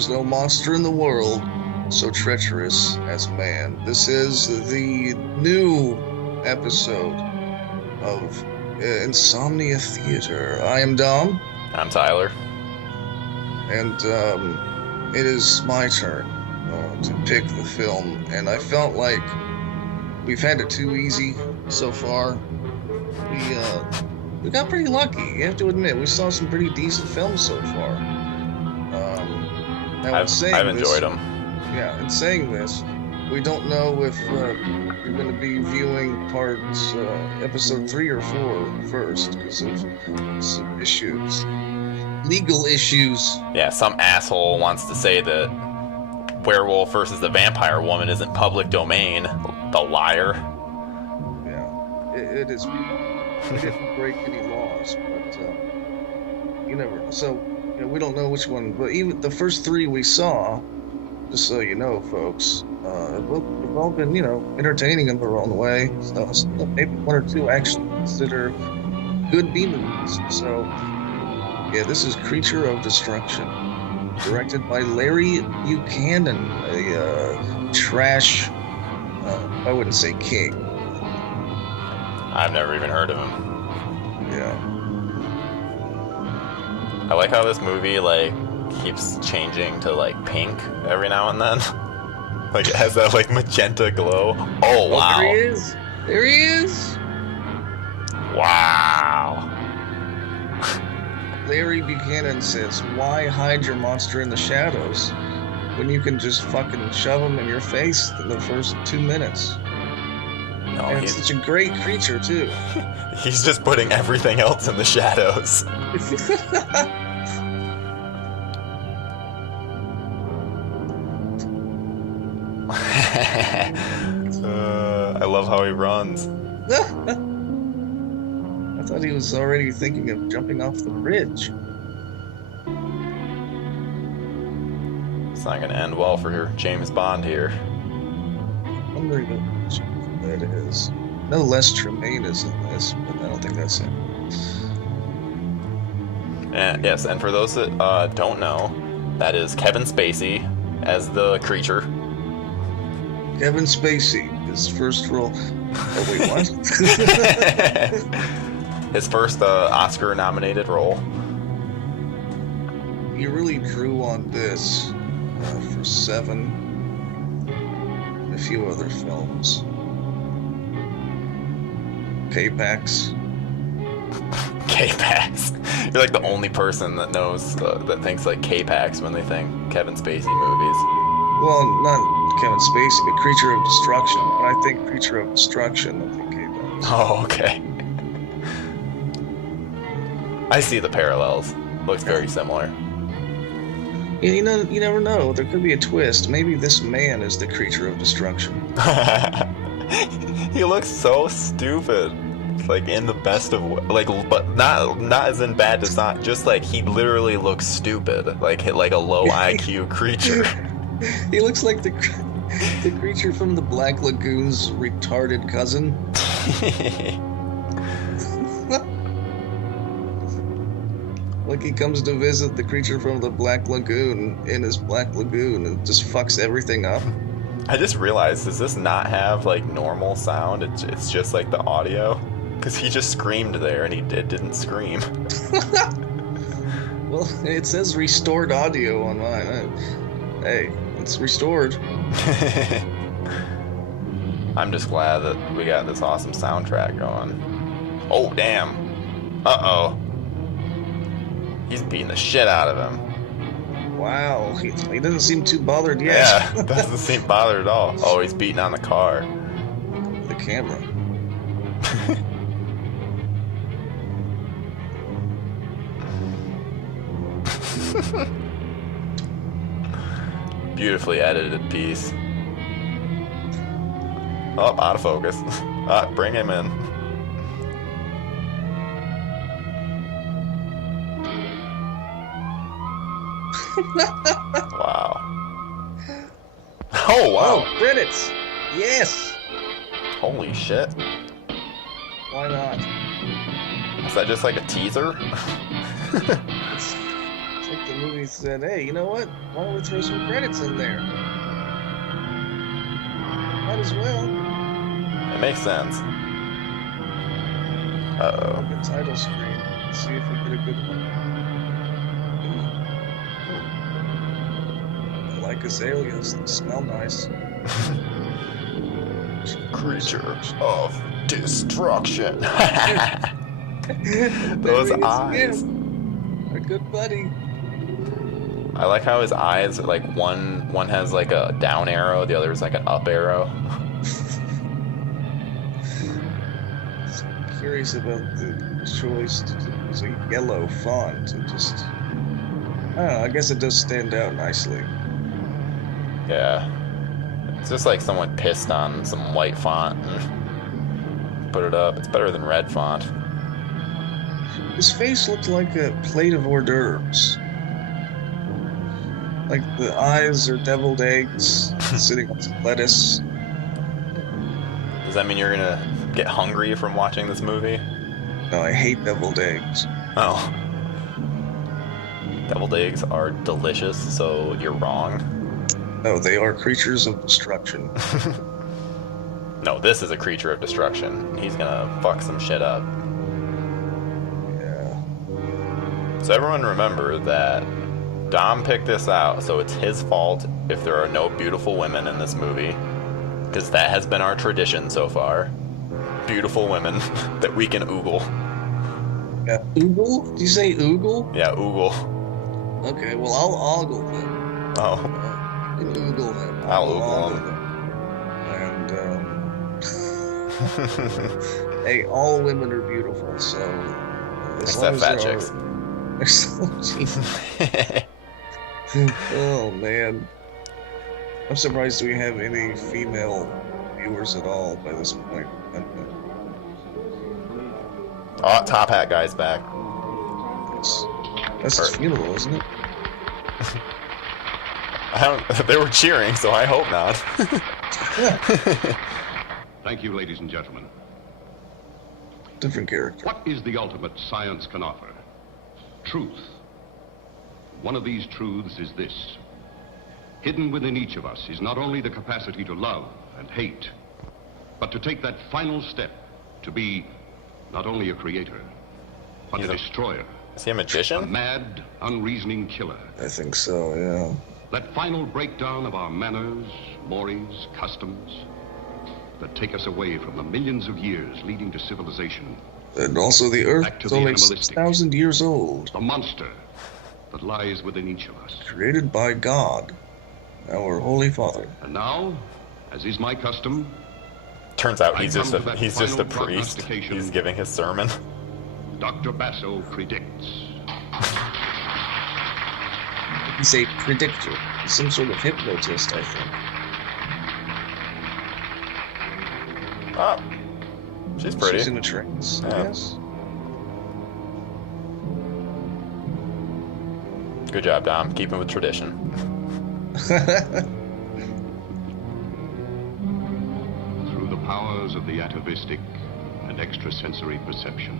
There's no monster in the world so treacherous as man. This is the new episode of Insomnia Theater. I am Dom. I'm Tyler. And it is my turn to pick the film. And I felt like we've had it too easy so far. We got pretty lucky, you have to admit. We saw some pretty decent films so far. I've enjoyed them. Yeah, in saying this, we don't know if you're going to be viewing parts episode 3 or 4 first because of some issues. Legal issues. Yeah, some asshole wants to say that Werewolf versus the Vampire Woman isn't public domain. The liar. Yeah, it is. We didn't break any laws, but you never know. So, we don't know which one, but even the first 3 we saw, just so you know, folks, have all been, entertaining in their own way. So maybe 1 or 2 actually consider good B movies. So, yeah, this is Creature of Destruction, directed by Larry Buchanan, a trash, I wouldn't say king. I've never even heard of him. Yeah. I like how this movie, keeps changing to, pink every now and then. It has that, magenta glow. Oh, wow. There he is. There he is. Wow. Larry Buchanan says, why hide your monster in the shadows when you can just fucking shove him in your face in the first 2 minutes? No, and it's such a great creature, too. He's just putting everything else in the shadows. I love how he runs. I thought he was already thinking of jumping off the bridge. It's not going to end well for James Bond here. I'm wondering which that is. No Les Tremaine is in this, but I don't think that's him. And yes, and for those that don't know, that is Kevin Spacey as the creature. Kevin Spacey, his first role. Oh wait, what? His first Oscar-nominated role. He really drew on this for Seven and a few other films. K-Pax. K-Pax. You're the only person that knows, that thinks K-Pax when they think Kevin Spacey movies. Well, not Kevin Spacey, but Creature of Destruction. When I think Creature of Destruction, I think K-Pax. Oh, okay. I see the parallels. Looks very similar. Yeah, you never know. There could be a twist. Maybe this man is the Creature of Destruction. He looks so stupid. In the best of but not as in bad design. Just he literally looks stupid. Like a low IQ creature. He looks like the creature from the Black Lagoon's retarded cousin. Like he comes to visit the creature from the Black Lagoon in his Black Lagoon and just fucks everything up. I just realized, does this not have normal sound? It's just the audio? Because he just screamed there and he didn't scream. Well, it says restored audio on mine. Hey, it's restored. I'm just glad that we got this awesome soundtrack going. Oh, damn. Uh-oh. He's beating the shit out of him. Wow, he doesn't seem too bothered yet. Yeah, doesn't seem bothered at all. Oh, he's beating on the car. The camera. Beautifully edited piece. Oh, out of focus. Bring him in. Wow. Oh, wow. Oh, credits. Yes. Holy shit. Why not? Is that just a teaser? It's like the movie said, hey, you know what? Why don't we throw some credits in there? Might as well. It makes sense. Uh-oh. On the title screen. Let's see if we get a good one. I like azaleas. They smell nice. Creature of destruction. There Those he is eyes. again. Our good buddy. I like how his eyes, like one has like a down arrow, the other is like an up arrow. Curious about the choice to use a yellow font. It just, I don't know, I guess it does stand out nicely. Yeah. It's just like someone pissed on some white font and put it up. It's better than red font. His face looked like a plate of hors d'oeuvres. Like the eyes are deviled eggs sitting on some lettuce. Does that mean you're gonna get hungry from watching this movie? No, I hate deviled eggs. Oh. Deviled eggs are delicious, so you're wrong. No, they are creatures of destruction. No, this is a creature of destruction. He's gonna fuck some shit up. Yeah. So everyone remember that Dom picked this out, so it's his fault if there are no beautiful women in this movie. Because that has been our tradition so far. Beautiful women that we can oogle. Yeah. Oogle? Did you say oogle? Yeah, oogle. Okay, well, I'll ogle them. Oh, You can oogle them. I'll oogle them. And, hey, all women are beautiful, so... as long Except as fat there chicks. are- Oh, man. I'm surprised we have any female viewers at all by this point. Oh, top hat guy's back. That's his funeral, isn't it? They were cheering, so I hope not. Thank you, ladies and gentlemen. Different character. What is the ultimate science can offer? Truth. One of these truths is this. Hidden within each of us is not only the capacity to love and hate, but to take that final step to be not only a creator, but a destroyer. Is he a A magician? mad, unreasoning killer. I think so, yeah. That final breakdown of our manners, mores, customs, that take us away from the millions of years leading to civilization. And also the Earth Back to is the only animalistic. 6,000 years old. The monster that lies within each of us. Created by God, our Holy Father. And now, as is my custom, Turns out I he's come just to a that he's just a final priest. prognostication. He's giving his sermon. Dr. Basso predicts. He's a predictor. He's some sort of hypnotist, I think. Oh, she's pretty. She's in a trance, I Yeah. guess. Good job, Dom. Keeping with tradition. Through the powers of the atavistic and extrasensory perception,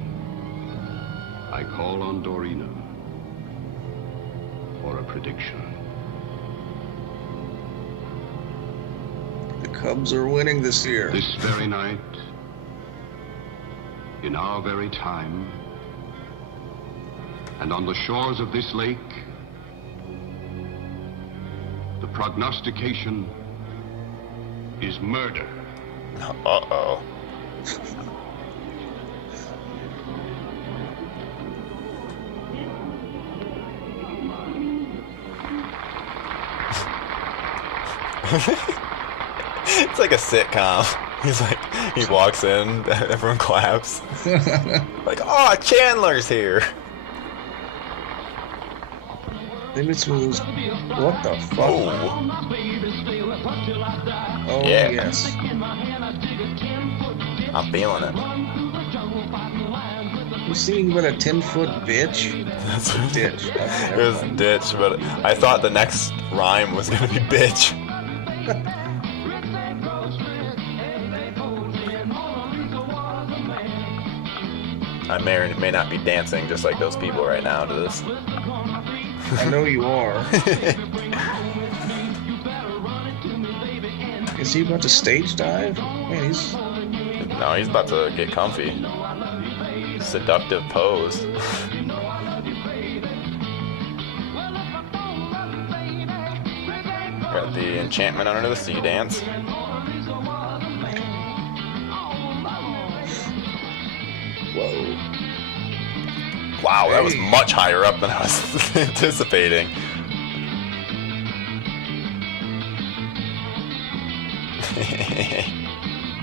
I call on Dorina for a prediction. The Cubs are winning this year. This very night, in our very time, and on the shores of this lake, the prognostication is murder. Uh-oh. It's like a sitcom. He's like, he walks in, everyone claps. Like, oh, Chandler's here. Maybe it's one of those. What the fuck? Oh, Oh, yeah. yes. I'm feeling it. You seen what a 10-foot bitch? That's Ditch. Okay, It was ditch, but I thought the next rhyme was gonna be bitch. I may or may not be dancing just like those people right now to this. I know you are. Is he about to stage dive? Man, he's... No, he's about to get comfy. Seductive pose. Got the enchantment under the sea dance. Whoa. Wow, that was much higher up than I was anticipating.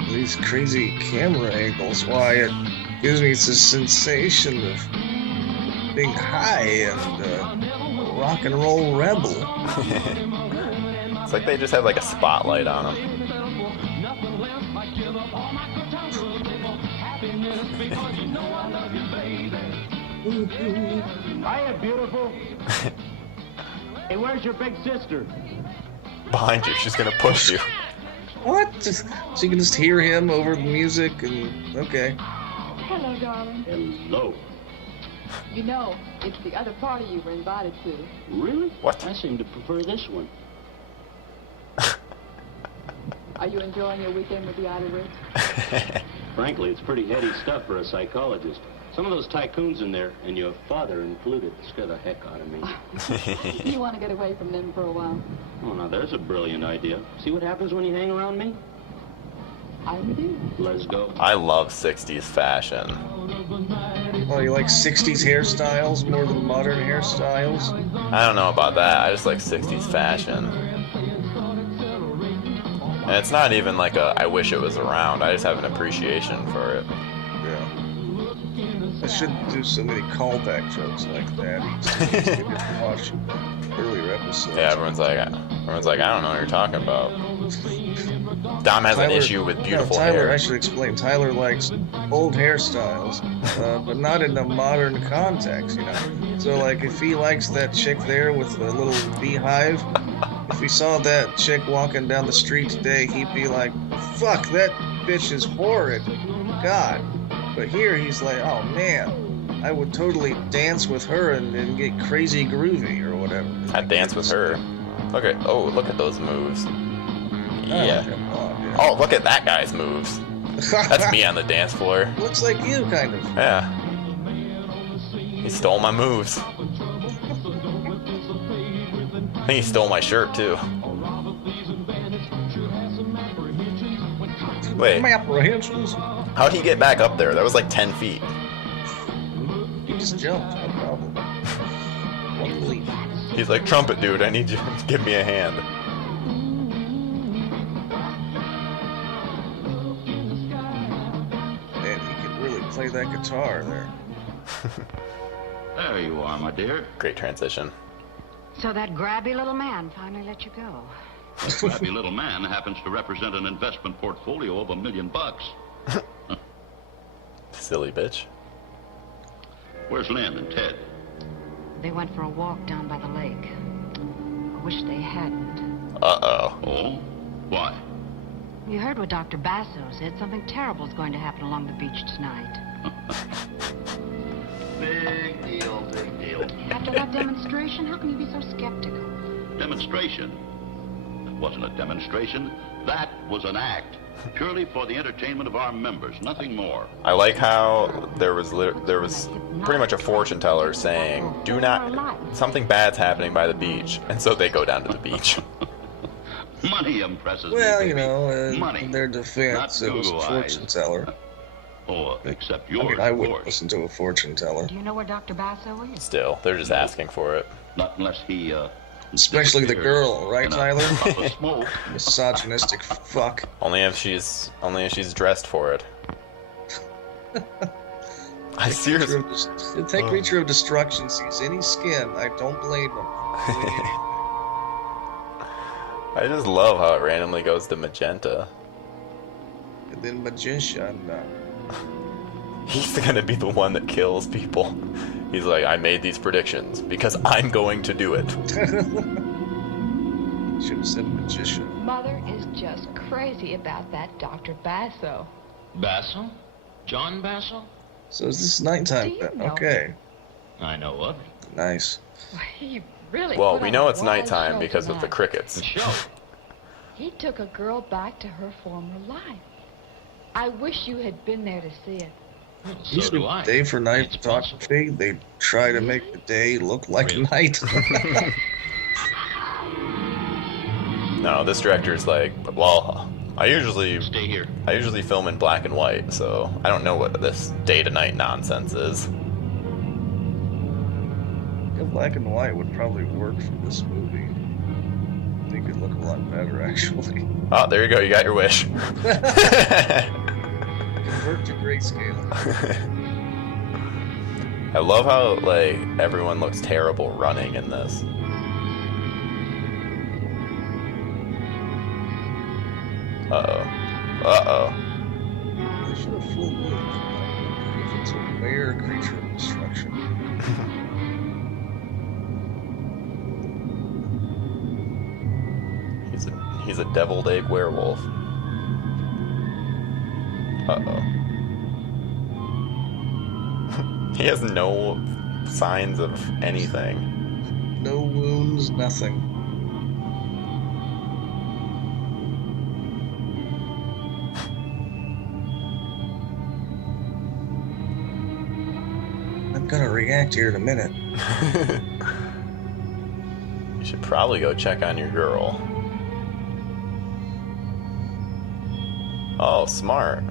These crazy camera angles, why it gives me this sensation of being high and rock and roll rebel. It's like they just had like a spotlight on him. Hiya, beautiful. Hey, where's your big sister? Behind you, she's gonna push you. What? So you can just hear him over the music and... Okay. Hello, darling. Hello. You know, it's the other party you were invited to. Really? What? I seem to prefer this one. Are you enjoying your weekend with the Idlewoods? Frankly, it's pretty heady stuff for a psychologist. Some of those tycoons in there, and your father included, scare the heck out of me. You want to get away from them for a while? Oh, now there's a brilliant idea. See what happens when you hang around me? I do. Let's go. I love 60s fashion. Oh, you like 60s hairstyles more than modern hairstyles? I don't know about that, I just like 60s fashion. And it's not even like a I wish it was around, I just have an appreciation for it. Yeah. I shouldn't do so many callback jokes like that. You didn't watch earlier episodes. Yeah, everyone's like, I don't know what you're talking about. Dom has an issue with beautiful Tyler, hair. I should explain. Tyler likes old hairstyles, but not in a modern context, you know. So, like, if he likes that chick there with the little beehive, if he saw that chick walking down the street today, he'd be like, fuck, that bitch is horrid. God. But here he's like, oh man, I would totally dance with her and get crazy groovy or whatever. I'd dance with her. Look at those moves. Yeah. Oh, look at that guy's moves. That's me on the dance floor. Looks like you, kind of. Yeah. He stole my moves. I think he stole my shirt too. Wait, My apprehensions. how'd he get back up there? That was like 10 feet. You just jumped, no problem. One leap. He's like, trumpet dude, I need you to give me a hand. Man, he could really play that guitar there. There you are, my dear. Great transition. So that grabby little man finally let you go. That crabby little man happens to represent an investment portfolio of $1 million. Silly bitch. Where's Lynn and Ted? They went for a walk down by the lake. I wish they hadn't. Uh-oh. Oh? Why? You heard what Dr. Basso said. Something terrible is going to happen along the beach tonight. Big deal, big deal. After that demonstration, how can you be so skeptical? Demonstration? It wasn't a demonstration. That was an act. Purely for the entertainment of our members, nothing more. I like how there was pretty much a fortune teller saying, do not, something bad's happening by the beach, and so they go down to the beach. Money impresses me, Well, baby. you know, Money. in their defense, Not it was a Google fortune eyes. teller. Oh, except I yours, mean, I of wouldn't course. listen to a fortune teller. Do you know where Dr. Basso is? Still, they're just asking for it. Not unless he, Especially the disappeared girl, right, in a Tyler? puff of smoke. Misogynistic fuck. Only if she's dressed for it. I seriously. If that creature of destruction sees any skin, I don't blame him. I just love how it randomly goes to magenta. And then magician. He's gonna be the one that kills people. He's like, I made these predictions because I'm going to do it. Should have said magician. Mother is just crazy about that Dr. Basso. Basso? John Basso? So is this nighttime? Do you know Okay. I know of him. Nice. Well, he really Well, put we on know a it's wild nighttime show because of the tonight. crickets. The show. He took a girl back to her former life. I wish you had been there to see it. So do I. Day for night It's possible. photography. They try to make the day look like Really? night. No, this director's like, well, I usually Stay here. film in black and white, so I don't know what this day to night nonsense is. Yeah, black and white would probably work for this movie. I think it'd look a lot better, actually. Oh, there you go. You got your wish. Convert to grayscale. I love how like everyone looks terrible running in this. Uh-oh. They should have full moon. If it's a rare creature of destruction. He's a deviled egg werewolf. Uh-oh. He has no signs of anything. No wounds, nothing. I'm gonna react here in a minute. You should probably go check on your girl. Oh, smart.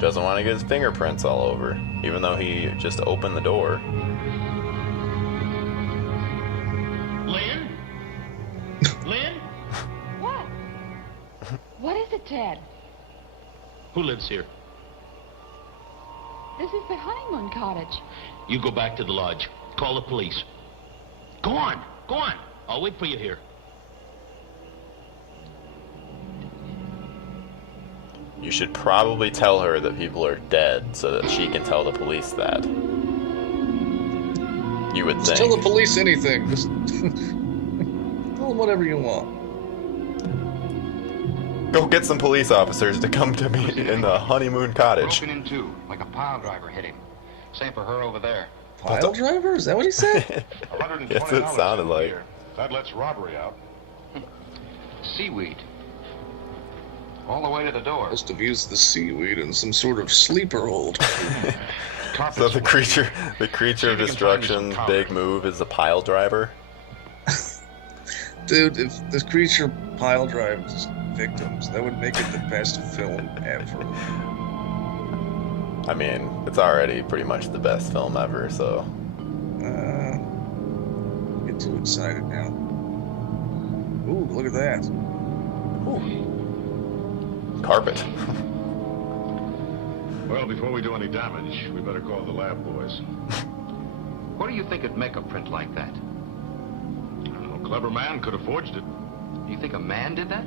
Doesn't want to get his fingerprints all over, even though he just opened the door. Lynn? Lynn? What? What is it, Ted? Who lives here? This is the honeymoon cottage. You go back to the lodge. Call the police. Go on. Go on. I'll wait for you here. You should probably tell her that people are dead so that she can tell the police that. You would Just tell the think. police anything. Just tell them whatever you want. Go get some police officers to come to me in the honeymoon cottage. Broken in two, like a pile driver hit him. Same for her over there. Pile driver? Is that what he said? $120 Yes, it sounded like. here. That lets robbery out. Seaweed. All the way to the door. Must have used the seaweed in some sort of sleeper hold. So the creature of destruction's big move is a pile driver. Dude, if this creature pile drives victims, that would make it the best film ever. I mean, it's already pretty much the best film ever, so. Get too excited now. Ooh, look at that. Ooh. Carpet. Well, before we do any damage, we better call the lab boys. What do you think would make a print like that? I don't know, a clever man could have forged it. Do you think a man did that?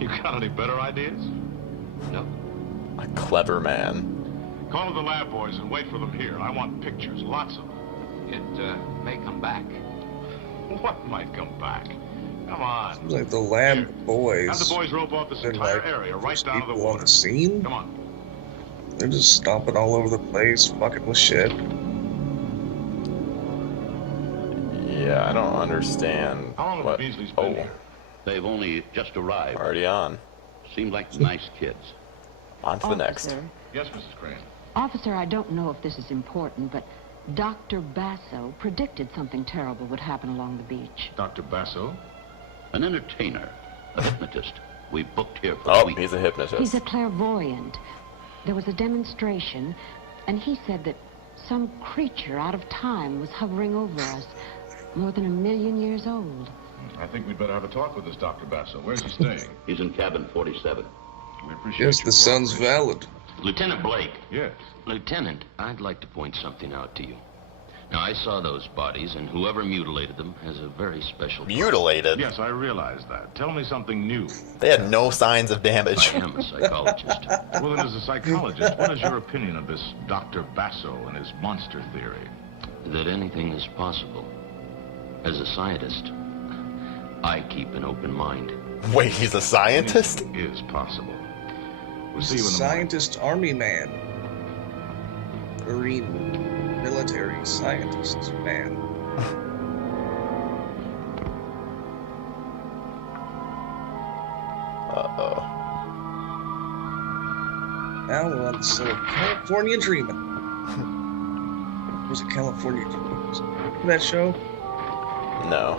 You got any better ideas? No. A clever man. Call the lab boys and wait for them here. I want pictures, lots of them. It may come back. What might come back? Come on. Seems like the lab boys. Have the boys rope off this They're entire like area right first down to the people on water. the scene. Come on. They're just stomping all over the place, fucking with shit. Yeah, I don't understand. How long have what. the Beasleys been Oh, here? They've only just arrived. already on. Seem like nice kids. On to the next. Officer, Yes, Mrs. Crane. Officer, I don't know if this is important, but Dr. Basso predicted something terrible would happen along the beach. Dr. Basso? An entertainer. A hypnotist. We booked here for a Oh, week. he's a hypnotist. He's a clairvoyant. There was a demonstration, and he said that some creature out of time was hovering over us, more than 1,000,000 years old. I think we'd better have a talk with this Dr. Basso. Where's he staying? He's in cabin 47. We appreciate Yes, your the sounds cooperation. valid. Lieutenant Blake. Yes. Lieutenant, I'd like to point something out to you. Now, I saw those bodies, and whoever mutilated them has a very special... Mutilated? Yes, I realize that. Tell me something new. They had no signs of damage. I am a psychologist. Well, then, as a psychologist, what is your opinion of this Dr. Basso and his monster theory? That anything is possible. As a scientist, I keep an open mind. Wait, he's a scientist? Anything is possible. We'll He's see a you in the morning. scientist army man. marine military scientists, man. Uh-oh. Now we're on the California Dreaming. Was it California Dreaming? Remember that show? No.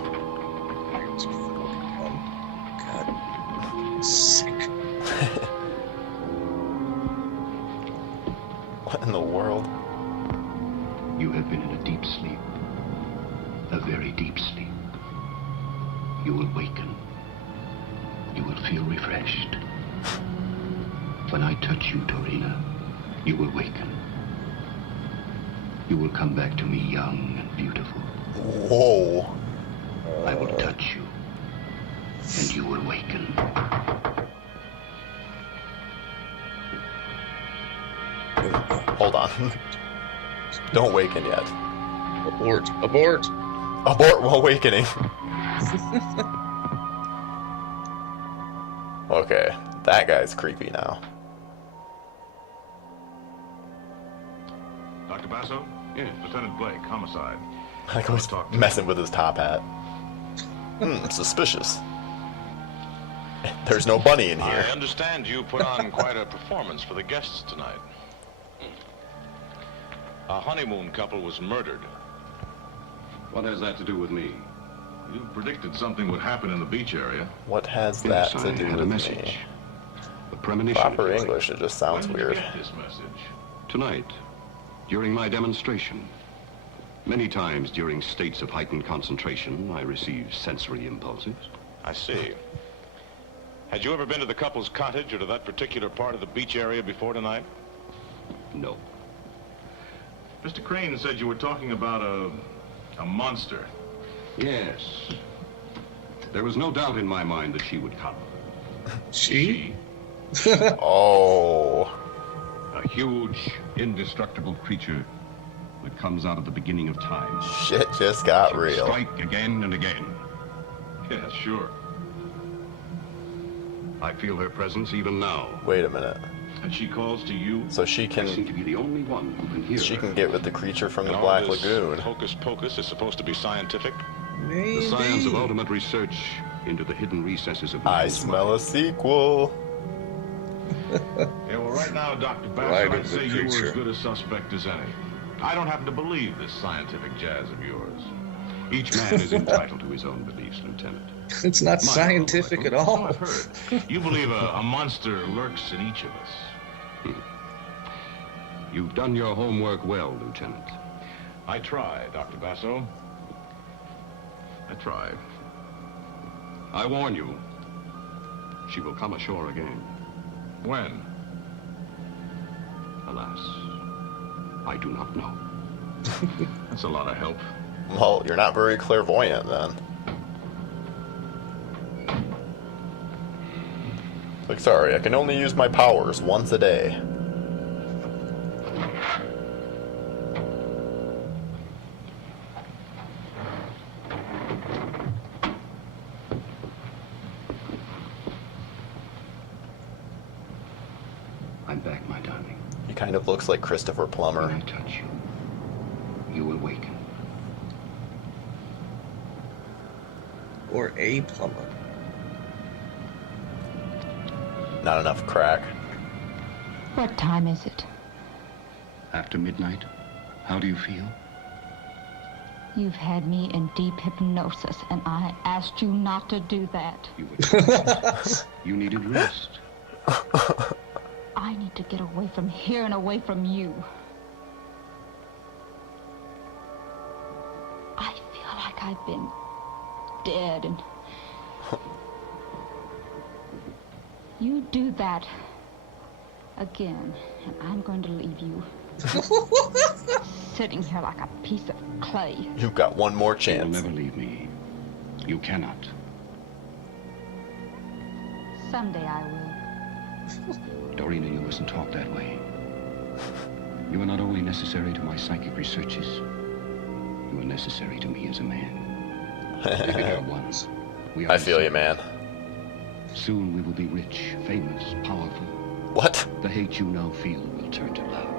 It's fucking dumb. God, I'm sick. What in the world? You have been in a deep sleep. A very deep sleep. You will waken. You will feel refreshed. When I touch you, Dorina, you will waken. You will come back to me young and beautiful. Whoa. I will touch you, and you will waken. Hold on. Don't waken yet. Abort. Abort. Abort while awakening. Okay, that guy's creepy now. Dr. Basso? Yes. Lieutenant Blake, homicide. Like I was messing with his top hat. Suspicious. There's no bunny in here. I understand you put on quite a performance for the guests tonight. A honeymoon couple was murdered. What has that to do with me? You predicted something would happen in the beach area. What has Yes, that I to do had with a me? message. A premonition. Proper if you like. English, it just sounds When did weird. you get this message? Tonight, during my demonstration. Many times during states of heightened concentration, I receive sensory impulses. I see. Had you ever been to the couple's cottage or to that particular part of the beach area before tonight? No. Mr. Crane said you were talking about a monster. Yes. There was no doubt in my mind that she would come. She? Oh. A huge, indestructible creature that comes out of the beginning of time. Shit just got She'll real. strike again and again. Yeah, sure. I feel her presence even now. Wait a minute. And she calls to you? So she I seem can to be the only one who can hear her. get with the creature from the And all Black this Lagoon. Hocus pocus is supposed to be scientific? Maybe. The science of ultimate research into the hidden recesses of I man's smell a mind. sequel. Yeah, well, right now, Dr. Basso, Right I'd of the say you were creature. as good a suspect as any. I don't happen to believe this scientific jazz of yours. Each man is entitled to his own beliefs, Lieutenant. It's not My scientific at all. I've heard. You believe a monster lurks in each of us. You've done your homework well, Lieutenant. I try, Dr. Basso. I try. I warn you, she will come ashore again. When? Alas, I do not know. That's a lot of help. Well, you're not very clairvoyant then. Like, sorry, I can only use my powers once a day. I'm back, my darling. He kind of looks like Christopher When Plummer. I touch you, you will waken. Or a plumber. Not enough crack. What time is it? After midnight, how do you feel? You've had me in deep hypnosis, and I asked you not to do that. You were You needed rest. I need to get away from here and away from you. I feel like I've been dead, and you do that again, and I'm going to leave you sitting here like a piece of clay. You've got one more You will chance. never leave me. You cannot. Someday I will. Dorina, you mustn't talk that way. You are not only necessary to my psychic researches, you are necessary to me as a man. We are one. We are I feel you, man. Soon we will be rich, famous, powerful. What? The hate you now feel will turn to love.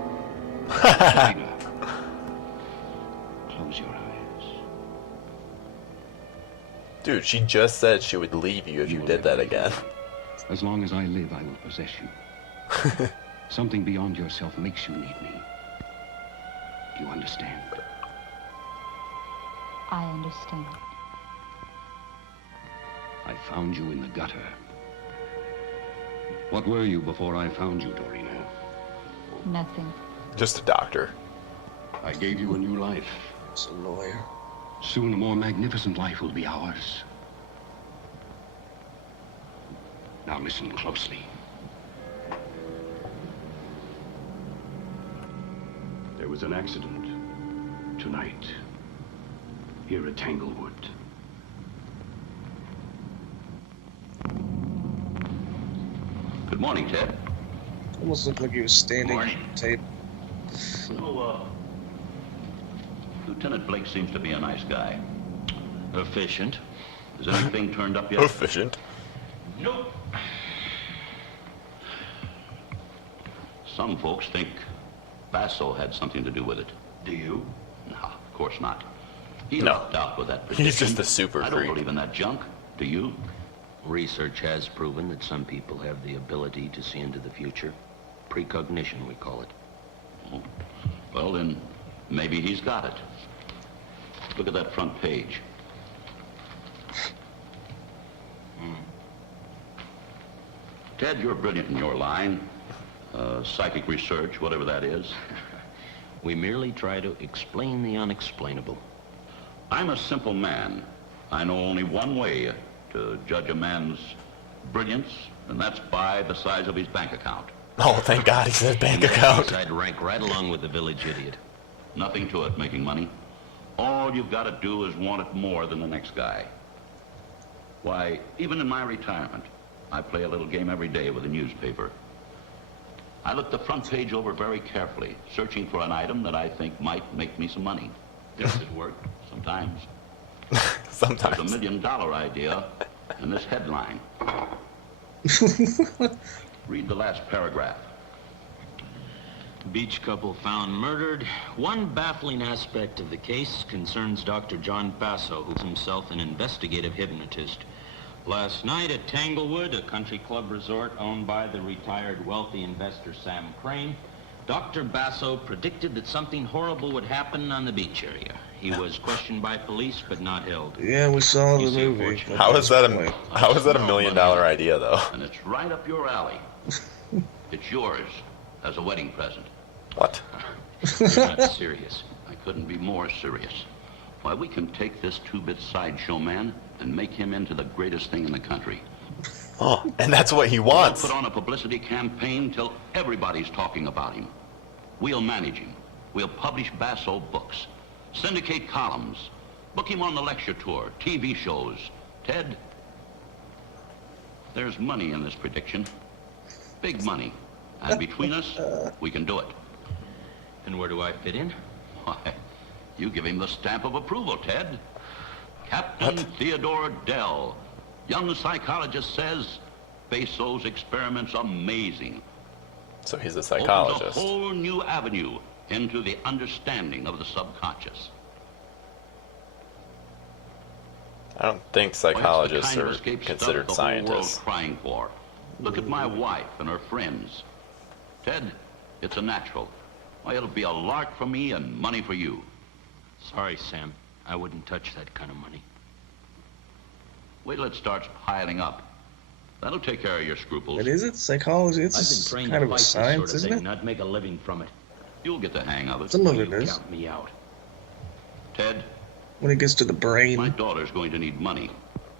Selena, close your eyes. Dude, she just said she would leave you if you did that again. As long as I live, I will possess you. Something beyond yourself makes you need me. Do you understand? I understand. I found you in the gutter. What were you before I found you, Dorina? Nothing. Just a doctor. I gave you a new life. It's a lawyer. Soon a more magnificent life will be ours. Now listen closely. There was an accident tonight here at Tanglewood. Good morning, Ted. Almost looked like he was standing Morning. at the table. So, Lieutenant Blake seems to be a nice guy. Efficient. Has anything turned up yet? Efficient. Nope. Some folks think Basso had something to do with it. Do you? No, of course not. He No. lucked out with that prediction. He's just a super I don't freak. believe in that junk. Do you? Research has proven that some people have the ability to see into the future. Precognition, we call it. Oh. Well, then, maybe he's got it. Look at that front page. Ted, you're brilliant in your line. Psychic research, whatever that is. We merely try to explain the unexplainable. I'm a simple man. I know only one way to judge a man's brilliance, and that's by the size of his bank account. Oh, thank God he said bank account. I'd rank right along with the village idiot. Nothing to it, making money. All you've got to do is want it more than the next guy. Why, even in my retirement, I play a little game every day with a newspaper. I look the front page over very carefully, searching for an item that I think might make me some money. Yes, it worked, sometimes. Sometimes. There's $1 million idea in this headline. Read the last paragraph. Beach couple found murdered. One baffling aspect of the case concerns Dr. John Basso, who's himself an investigative hypnotist. Last night at Tanglewood, a country club resort owned by the retired wealthy investor Sam Crane, Dr. Basso predicted that something horrible would happen on the beach area. He was questioned by police, but not held. Yeah, we saw the You see, movie. unfortunately. How is that a $1 million idea, though? And it's right up your alley. It's yours as a wedding present. What? You're not serious. I couldn't be more serious. Why, we can take this two-bit sideshow man and make him into the greatest thing in the country. Oh, and that's what he We'll wants. put on a publicity campaign till everybody's talking about him. We'll manage him. We'll publish Basso books, syndicate columns, book him on the lecture tour, TV shows. Ted, there's money in this prediction. Big money. And between us, we can do it. And where do I fit in? Why, you give him the stamp of approval, Ted. Captain Theodore Dell, young psychologist, says Basso's experiment's amazing. So he's a Opens psychologist. a whole new avenue into the understanding of the subconscious. I don't think Why, it's psychologists the kind are of escape considered stuff the whole scientists. world's crying for. Look at my wife and her friends. Ted, it's a natural. Why, it'll be a lark for me and money for you. Sorry, Sam. I wouldn't touch that kind of money. Wait till it starts piling up. That'll take care of your scruples. But is it psychology? It's I've been just trained kind to of a fight this science, sort of isn't thing, it? not make a living from it. You'll get the hang of it. Some of it You is. count me out. Ted, When it gets to the my brain. daughter's going to need money.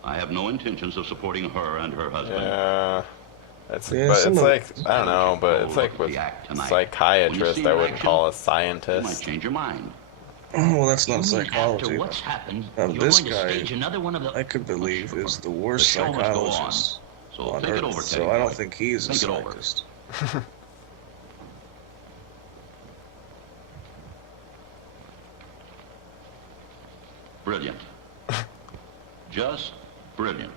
I have no intentions of supporting her and her husband. Yeah. It's, Yeah, but some it's of- like, I don't know, but it's Oh, like look at with the act tonight. When you psychiatrists, see I her wouldn't action, call a You might scientist. change your mind. Oh, well, that's not You mean psychology. after what's happened, Now, you're this going to guy, stage another one of the... I could believe is the The worst show must go on. psychologist So on think it Earth. over, So Teddy I don't boy. think he's a Think it over. scientist. Brilliant. Just brilliant.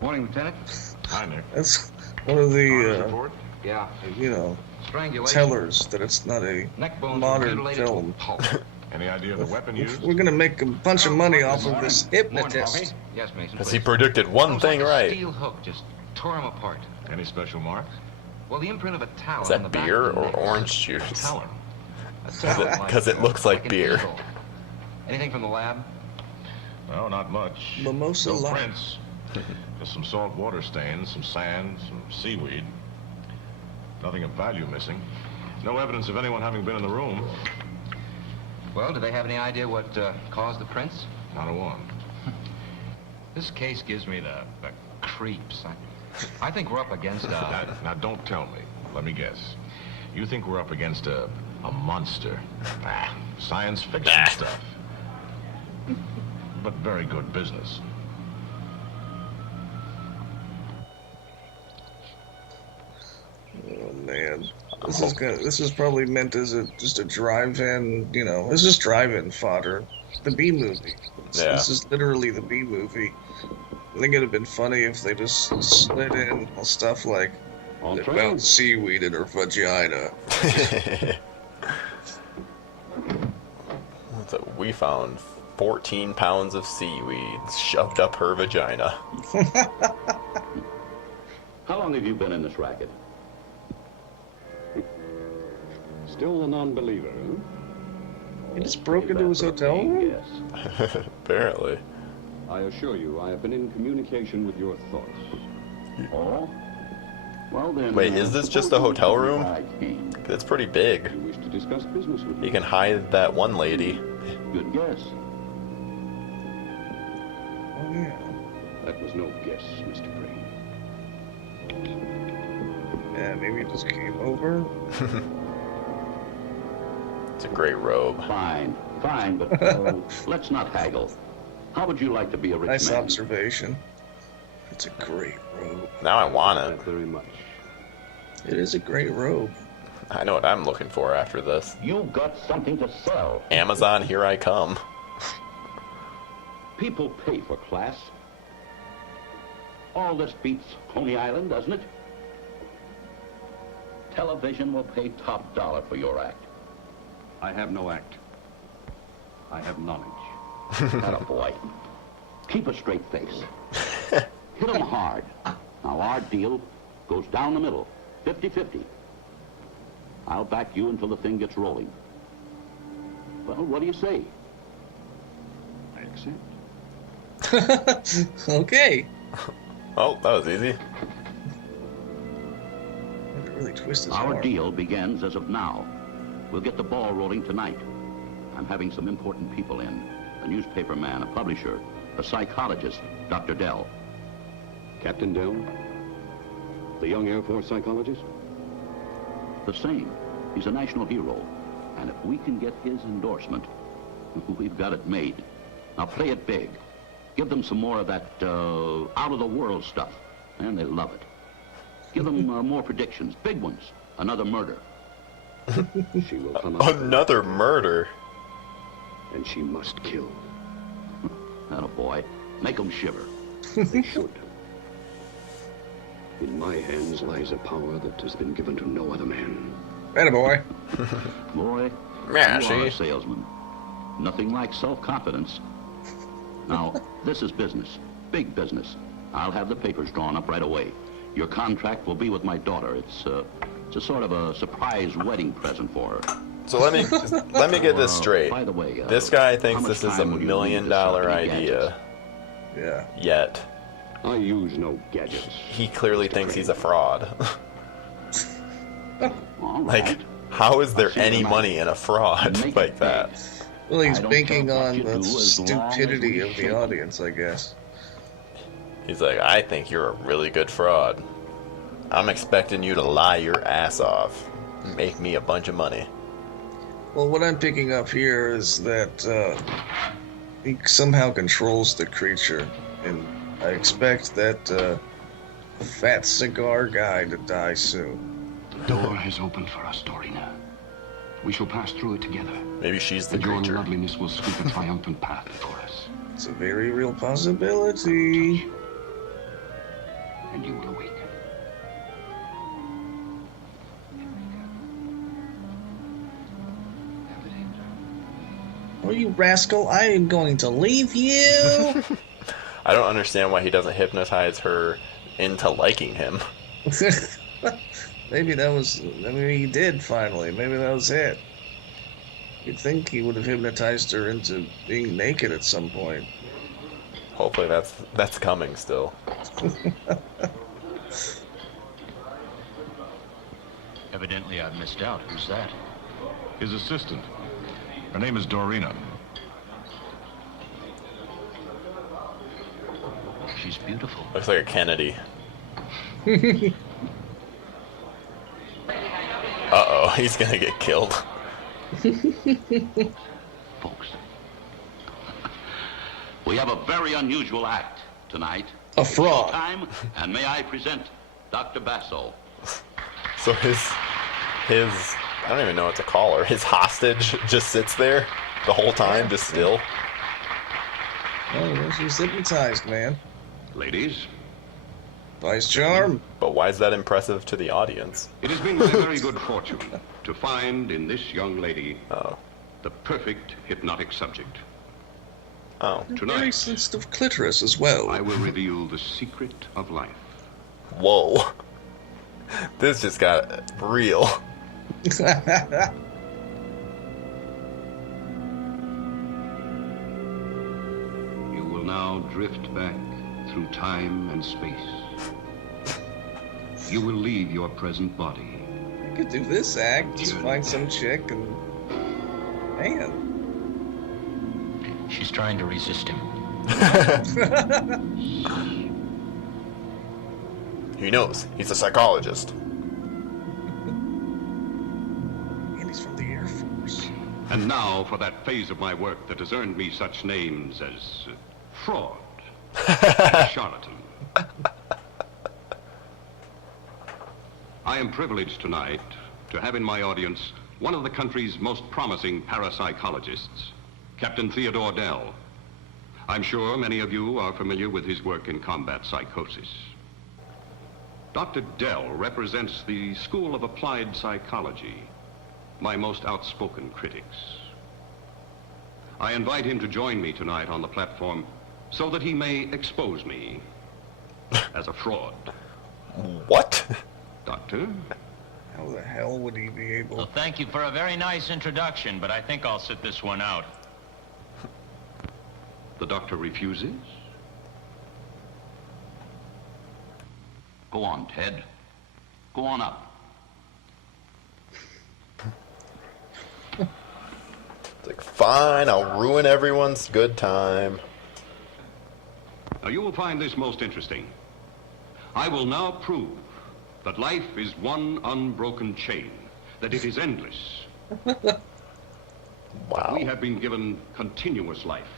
Morning, Lieutenant. Hi, Nick. That's one of the Report? Yeah. you know, Strangulation. tellers that it's not a Neck bones modern mutilated to a film. pulp. Any idea of the weapon used? We're gonna make a bunch of money off of this hypnotist. Yes, Mason. Because please. he predicted one Almost thing like a right. steel hook just tore him apart. Any special marks? Well, the imprint of a talon. Is on the that back beer of the or neck. orange juice? Talon. A talon Because it looks like an beer. eagle. Anything from the lab? No, not much. Mimosa No Light. prints. Just some salt water stains, some sand, some seaweed. Nothing of value missing. No evidence of anyone having been in the room. Well, do they have any idea what caused the prints? Not a one. This case gives me the creeps. I think we're up against Now, don't tell me. Let me guess. You think we're up against a monster? Science fiction stuff. But very good business. Oh man, this is probably meant as just a drive-in. You know, it's just drive-in fodder. The B movie. Yeah. This is literally the B movie. I think it'd have been funny if they just slid in stuff like they found seaweed in her vagina. So we found 14 pounds of seaweed shoved up her vagina. How long have you been in this racket? Still a non-believer, huh? He just broke into his hotel room? Yes. Apparently. I assure you, I have been in communication with your thoughts. Oh? Well then... Wait, is this just a hotel room? I came. It's pretty big. You wish to discuss business with me? You can hide that one lady. Good guess. Oh yeah. That was no guess, Mr. Crane. Yeah, maybe it just came over. It's a great robe. Fine, but let's not haggle. How would you like to be a rich Nice man? observation. It's a great robe. Now I want it. Thank very much. It is a great robe. I know what I'm looking for after this. You've got something to sell. Amazon, here I come. People pay for class. All this beats Coney Island, doesn't it? Television will pay top dollar for your act. I have no act. I have knowledge. Attaboy. Keep a straight face. Hit 'em hard. Now our deal goes down the middle, 50-50. I'll back you until the thing gets rolling. Well, what do you say? I accept. Okay. Oh, that was easy. Had to really twist his Our arm. deal begins as of now. We'll get the ball rolling tonight. I'm having some important people in. A newspaper man, a publisher, a psychologist, Dr. Dell. Captain Dell? The young Air Force psychologist? The same. He's a national hero. And if we can get his endorsement, we've got it made. Now play it big. Give them some more of that out-of-the-world stuff. And they love it. Give them more predictions, big ones. Another murder. She will come out. Another murder. And she must kill. Attaboy. Make them shiver. They should. In my hands lies a power that has been given to no other man. Attaboy. Boy, Yeah, you are a see? salesman. Nothing like self-confidence. Now, this is business. Big business. I'll have the papers drawn up right away. Your contract will be with my daughter. It's a sort of a surprise wedding present for her. So let me get this straight. By the way, This guy how thinks much this is a time will you $1 million need to sell any idea. Yeah. Yet. I use no gadgets. He clearly thinks he's a fraud. All Like, right. how is there I'll see any you tonight. money in a fraud Make like it that? big. Well, he's I don't banking care what on you the do as long as stupidity we of shake the 'em. audience, I guess. He's like, I think you're a really good fraud. I'm expecting you to lie your ass off. Make me a bunch of money. Well, what I'm picking up here is that he somehow controls the creature, and I expect that fat cigar guy to die soon. The door has opened for us, Dorina. We shall pass through it together. Maybe she's the And your creature. loveliness will sweep a triumphant path before us. It's a very real possibility. And you will awaken. Oh, you rascal, I am going to leave you! I don't understand why he doesn't hypnotize her into liking him. Maybe that was... Maybe he did, finally. Maybe that was it. You'd think he would have hypnotized her into being naked at some point. Hopefully that's coming still. Evidently I've missed out. Who's that? His assistant. Her name is Dorina. She's beautiful. Looks like a Kennedy. Uh-oh, he's gonna get killed. Folks, we have a very unusual act tonight. A fraud. Time, and may I present Dr. Basso. So his I don't even know what to call her. His hostage just sits there the whole time, just still. Oh, well, she's hypnotized, man. Ladies, By his charm. But why is that impressive to the audience? it has been my very good fortune to find in this young lady Oh. the perfect hypnotic subject. Oh. Very Tonight, sensitive clitoris as well. I will reveal the secret of life. Whoa. This just got real. You will now drift back through time and space. You will leave your present body. I could do this act. Just find some chick and... Man. She's trying to resist him. He knows. He's a psychologist. And he's from the Air Force. And now for that phase of my work that has earned me such names as fraud and charlatan. I am privileged tonight to have in my audience one of the country's most promising parapsychologists, Captain Theodore Dell. I'm sure many of you are familiar with his work in combat psychosis. Dr. Dell represents the School of Applied Psychology, my most outspoken critics. I invite him to join me tonight on the platform so that he may expose me as a fraud. What? Doctor? How the hell would he be able... Well, thank you for a very nice introduction, but I think I'll sit this one out. The doctor refuses? Go on, Ted. Go on up. It's like, fine, I'll ruin everyone's good time. Now you will find this most interesting. I will now prove that life is one unbroken chain, that it is endless. Wow. We have been given continuous life,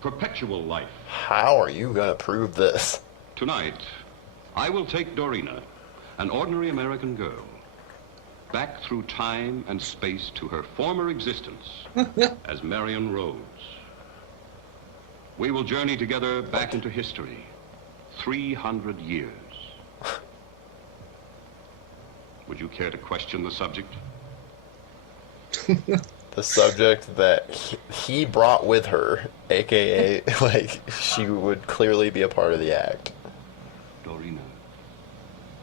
perpetual life. How are you gonna prove this? Tonight, I will take Dorina, an ordinary American girl, back through time and space to her former existence as Marion Rhodes. We will journey together back into history, 300 years. Would you care to question the subject? The subject that he brought with her, aka, like, she would clearly be a part of the act. Dorina,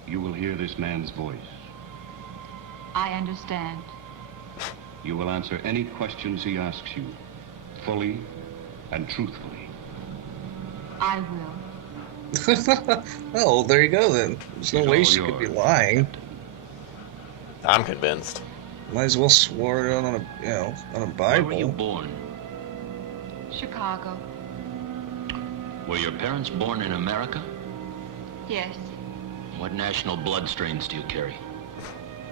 you will hear this man's voice. I understand. You will answer any questions he asks you, fully and truthfully. I will. Oh, there you go then. There's no It's way all she could be yours. lying. I'm convinced. Might as well swear it on a, on a Where were you Bible. born? Chicago. Were your parents born in America? Yes. What national blood strains do you carry?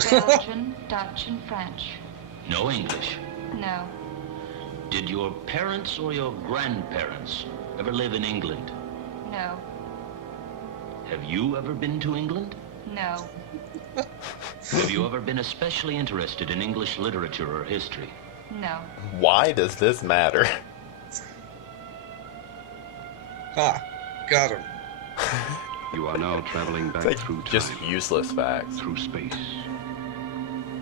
Belgian, Dutch, and French. No English. No. Did your parents or your grandparents ever live in England? No. Have you ever been to England? No. Have you ever been especially interested in English literature or history? No. Why does this matter? Ha! Got him. You are now traveling back It's like through time, just useless facts. through space,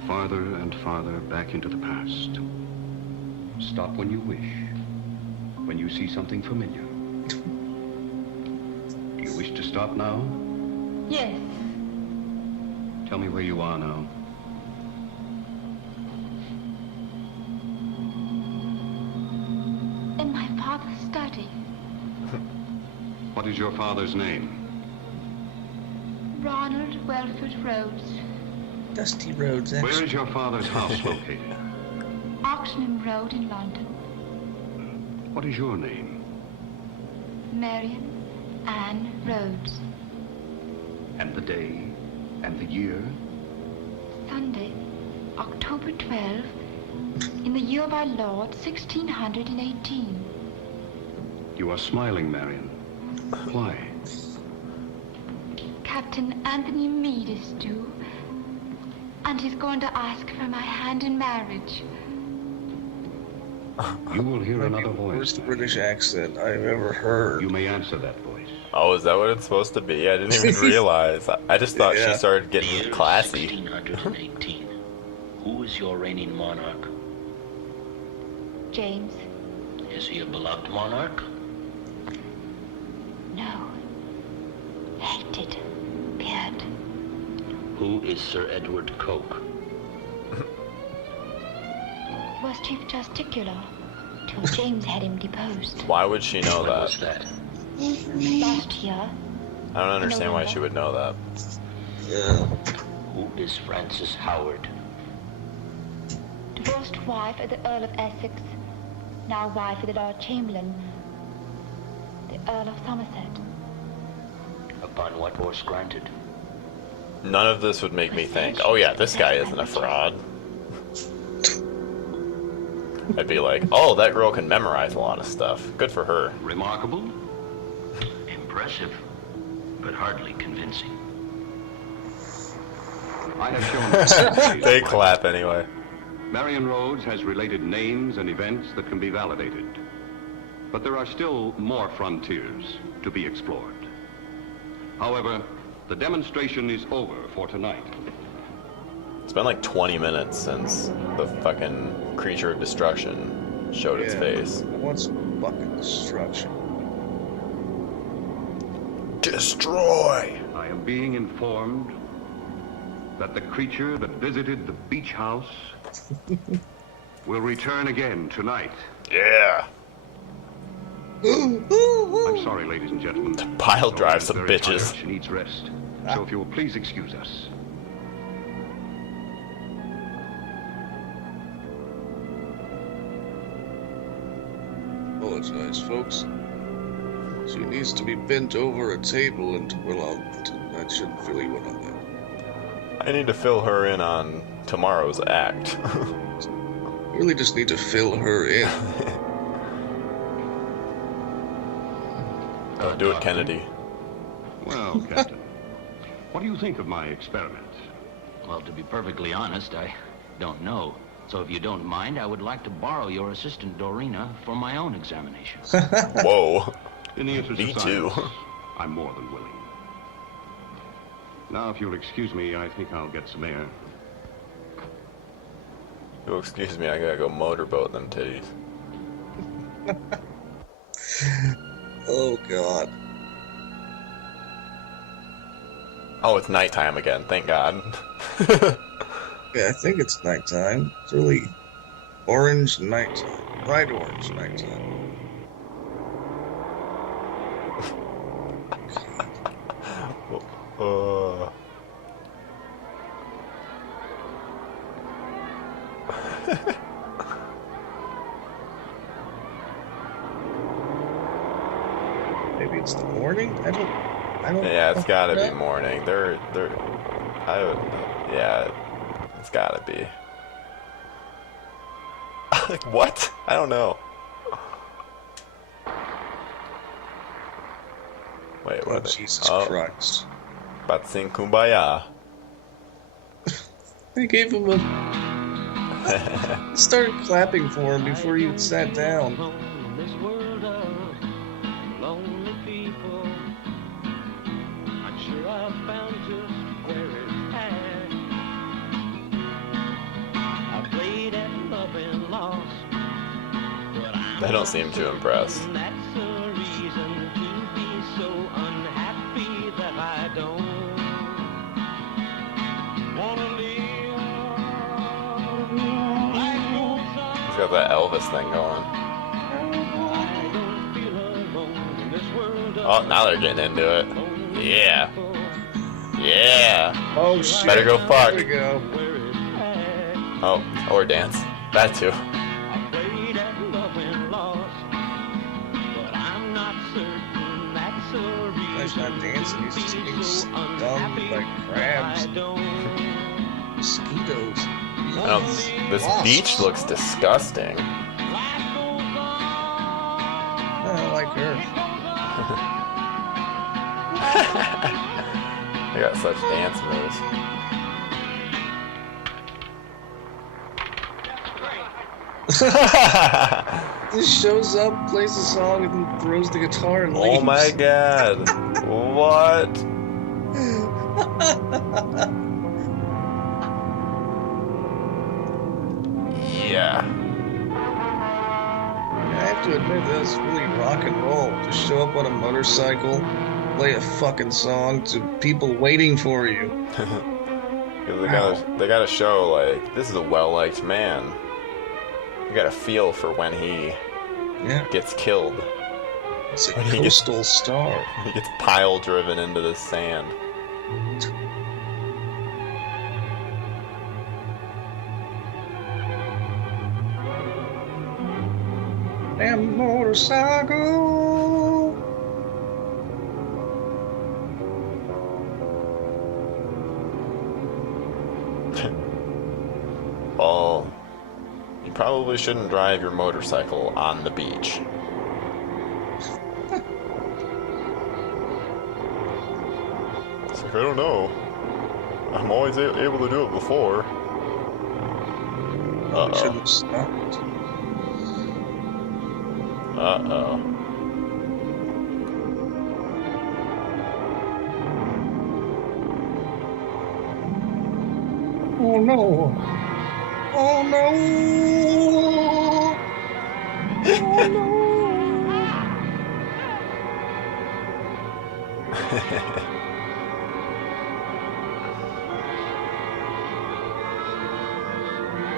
farther and farther back into the past. Stop when you wish. When you see something familiar. Do you wish to stop now? Yes. Tell me where you are now. In my father's study. What is your father's name? Ronald Welford Rhodes. Dusty Rhodes. Where is your father's house located? Oxenham Road in London. What is your name? Marion Ann Rhodes. And the day and the year? Sunday, October 12, in the year of our Lord, 1618. You are smiling, Marion. Why? Captain Anthony Meade is due, and he's going to ask for my hand in marriage. You will hear another voice. Worst British accent I've ever heard. You may answer that voice. Oh, is that what it's supposed to be? I didn't even realize. I just thought she started getting classy. 1618. Who is your reigning monarch? James? Is he a beloved monarch? No. Hated. Feared. Who is Sir Edward Coke? He was Chief Justiciar till James had him deposed. Why would she know When that? was that? Last year. I don't understand why she would know that. Yeah. Who is Frances Howard? Divorced wife of the Earl of Essex, now wife of the Lord Chamberlain, the Earl of Somerset. Upon what horse granted? None of this would make me think, oh yeah, this guy isn't a fraud. I'd be like, oh, that girl can memorize a lot of stuff. Good for her. Remarkable? Impressive, but hardly convincing. I have shown They clap anyway. Marion Rhodes has related names and events that can be validated. But there are still more frontiers to be explored. However, the demonstration is over for tonight. It's been like 20 minutes since the fucking creature of destruction showed its face. I want some fucking destruction. Destroy! I am being informed that the creature that visited the beach house will return again tonight. Yeah! I'm sorry, ladies and gentlemen. To pile drive She's some very bitches. tired. She needs rest. So if you will please excuse us. Apologize, folks. She needs to be bent over a table and, well, I shouldn't fill you in on that. I need to fill her in on tomorrow's act. You really just need to fill her in. Don't do it, Kennedy. Well, Captain, what do you think of my experiment? Well, to be perfectly honest, I don't know. So if you don't mind, I would like to borrow your assistant, Dorina, for my own examination. Whoa. In the interest Me of too. science, I'm more than willing. Now, if you'll excuse me, I think I'll get some air. Oh, excuse me, I gotta go motorboat them titties. Oh, God. Oh, it's nighttime again, thank God. Yeah, I think it's nighttime. It's really orange nighttime. Bright orange nighttime. Maybe it's the morning? I don't Yeah, it's gotta be morning. Yeah, it's gotta be. What? I don't know. Wait, Oh, what? Jesus Christ. About to sing Kumbaya. They gave him a... started clapping for him before he sat down. They don't seem too impressed. He's got that Elvis thing going. Oh, now they're getting into it. Yeah. Yeah. Oh shit. Better go fuck. There we go. Oh, or dance. That too. He's not dancing, he's just being stung by crabs. Mosquitoes. This beach looks disgusting. I like her. They got such dance moves. Just shows up, plays a song, and then throws the guitar and leaves. Oh my god. What? Yeah. I have to admit, that's really rock and roll. To show up on a motorcycle, play a fucking song to people waiting for you. They gotta show, like, this is a well-liked man. You gotta feel for when he gets killed. It's a coastal star. He gets pile driven into the sand. Damn motorcycle. Well, you probably shouldn't drive your motorcycle on the beach. It's like, I don't know. I'm always able to do it before. Oh, we shouldn't have stopped. Uh-oh. Oh no! Oh no! Oh no!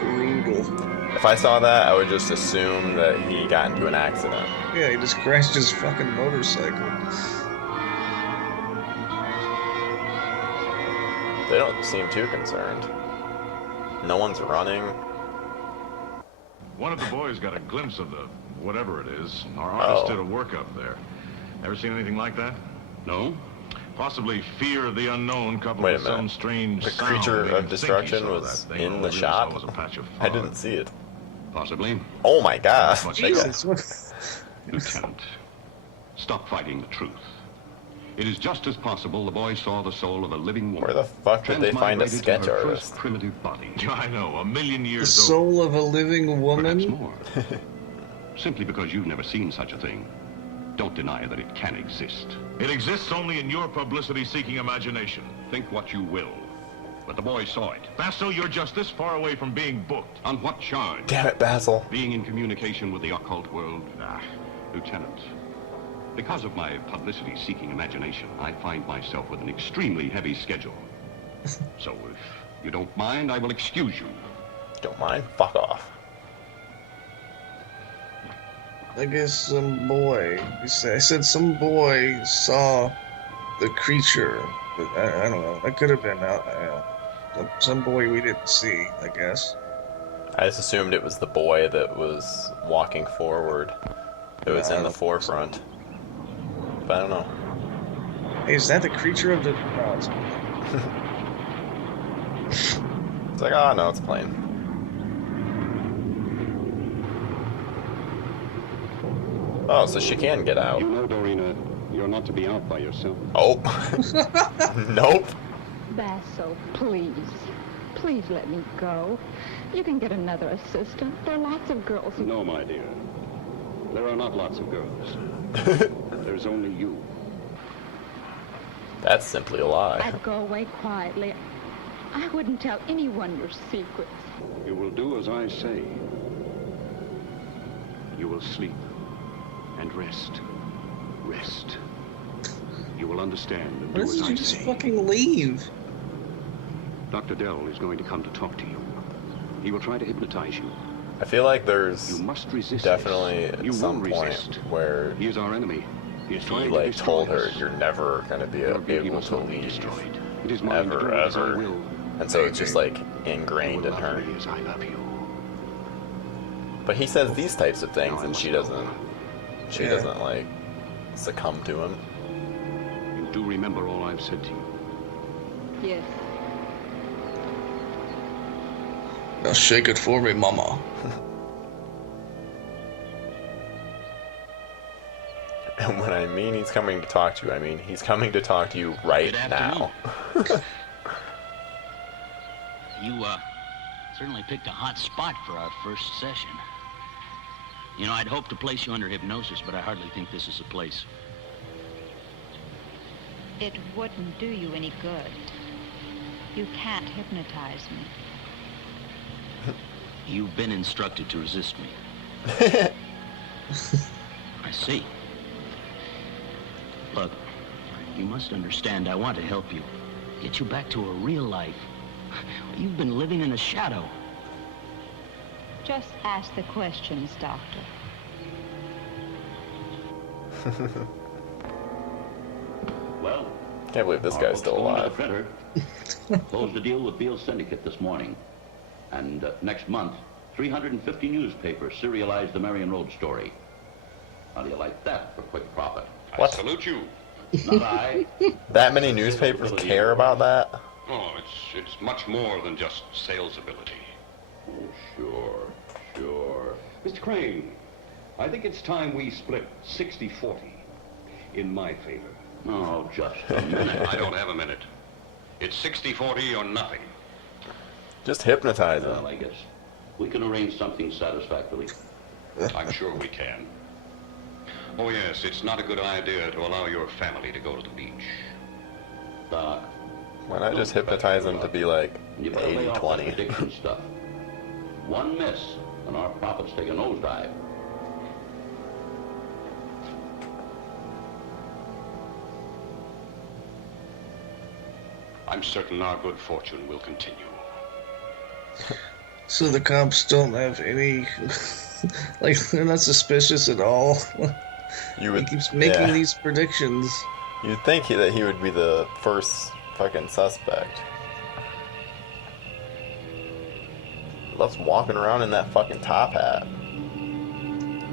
Brutal. If I saw that, I would just assume that he got into an accident. Yeah, he just crashed his fucking motorcycle. They don't seem too concerned. No one's running. One of the boys got a glimpse of the whatever it is. Our artist did a work up there. Ever seen anything like that? No? Possibly fear of the unknown coupled Wait a with some minute. strange The sound. creature Made him of think he destruction saw was that thing. in All the he really shop? saw was a patch of I fog. didn't see it. Possibly. Oh my god. Jesus, what? Lieutenant, stop fighting the truth. It is just as possible the boy saw the soul of a living woman. Where the fuck did they find a sketch to her artist? First primitive body. I know, 1,000,000 The years soul of a living woman? Perhaps more. Simply because you've never seen such a thing, don't deny that it can exist. It exists only in your publicity-seeking imagination. Think what you will, but the boy saw it. Basso, you're just this far away from being booked. On what charge? Damn it, Basil. Being in communication with the occult world? Lieutenant, because of my publicity-seeking imagination, I find myself with an extremely heavy schedule. So if you don't mind, I will excuse you. Don't mind? Fuck off. I guess some boy. I said some boy saw the creature. But I don't know. That could have been some boy we didn't see, I guess. I just assumed it was the boy that was walking forward. It was in the forefront. But I don't know. Hey, is that the creature of the... No, it's... It's like, oh no, it's plain. Oh, so she can get out. You know, Dorina, you're not to be out by yourself. Oh. Nope. Basso, please. Please let me go. You can get another assistant. There are lots of girls who... No, my dear. There are not lots of girls. There's only you. That's simply a lie. I'd go away quietly. I wouldn't tell anyone your secrets. You will do as I say. You will sleep and rest. Rest. You will understand and Why do doesn't as you I just say. fucking leave? Dr. Dell is going to come to talk to you. He will try to hypnotize you. I feel like there's You must resist definitely this. You some will point resist. where He is our enemy. He is he trying to like destroy told her, us. "You're never gonna be Your beauty able must to not be leave, destroyed. It is mine to ever, do as I ever." will. And so it's just like You ingrained will in love her. me as I love you. But he says these types of things, Now I and must she go. doesn't. She Yeah. doesn't like succumb to him. You do remember all I've said to you. Yes. Now shake it for me, mama. And when I mean he's coming to talk to you, I mean he's coming to talk to you right Good now. You, certainly picked a hot spot for our first session. You know, I'd hoped to place you under hypnosis, but I hardly think this is the place. It wouldn't do you any good. You can't hypnotize me. You've been instructed to resist me. I see. Look, you must understand I want to help you. Get you back to a real life. You've been living in a shadow. Just ask the questions, Doctor. Well, Can't believe this our guy's book's still going to the alive. printer. Closed the deal with Beale Syndicate this morning. And next month, 350 newspapers serialize the Marion Road story. How do you like that for quick profit? What? I salute you. Not I. That many newspapers care about that? Oh, it's much more than just sales ability. Oh, sure, sure. Mr. Crane, I think it's time we split 60-40 in my favor. Oh, just a minute. I don't have a minute. It's 60-40 or nothing. Just hypnotize him. Well, I guess we can arrange something satisfactorily. I'm sure we can. Oh, yes, it's not a good idea to allow your family to go to the beach. Doc, Why not just hypnotize him to be like you better lay off that 80-20? addiction stuff. One miss, and our profits take a nosedive. I'm certain our good fortune will continue. So the cops don't have any, like, they're not suspicious at all. You He would, keeps making yeah. these predictions. You'd think that he would be the first fucking suspect. Loves walking around in that fucking top hat.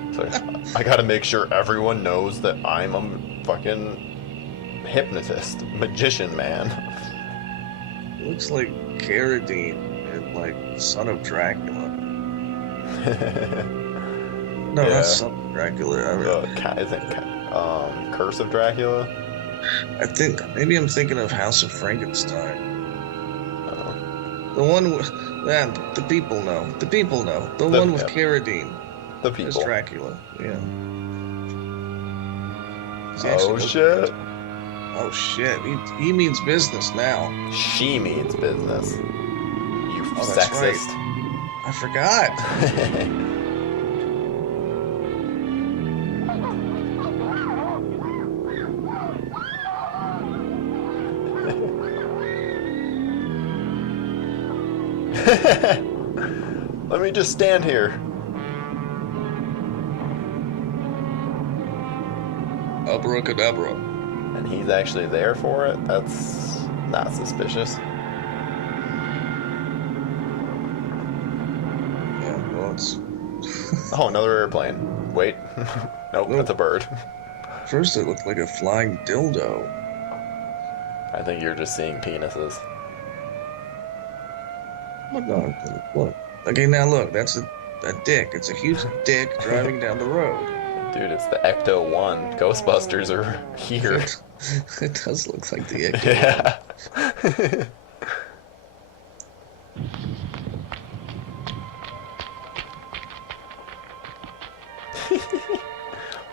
It's like, I gotta make sure everyone knows that I'm a fucking hypnotist, magician man. It looks like Carradine in, like, Son of Dracula. No, Yeah. not Son of Dracula. Curse of Dracula? I think, maybe I'm thinking of House of Frankenstein. The one with, the people know. The people know. The one with Carradine. The As people. Dracula, yeah. He's Oh actually- shit. Oh shit, he means business now. She means business. You Oh, that's sexist. right. I forgot. Let me just stand here. Abracadabra. And he's actually there for it? That's not suspicious. Yeah, well, it's... Oh, another airplane. Wait. Nope, that's a bird. First it looked like a flying dildo. I think you're just seeing penises. No, look. Okay, now look, that's a dick. It's a huge dick driving down the road. Dude, it's the Ecto 1. Ghostbusters are here. It does look like the Ecto. Yeah.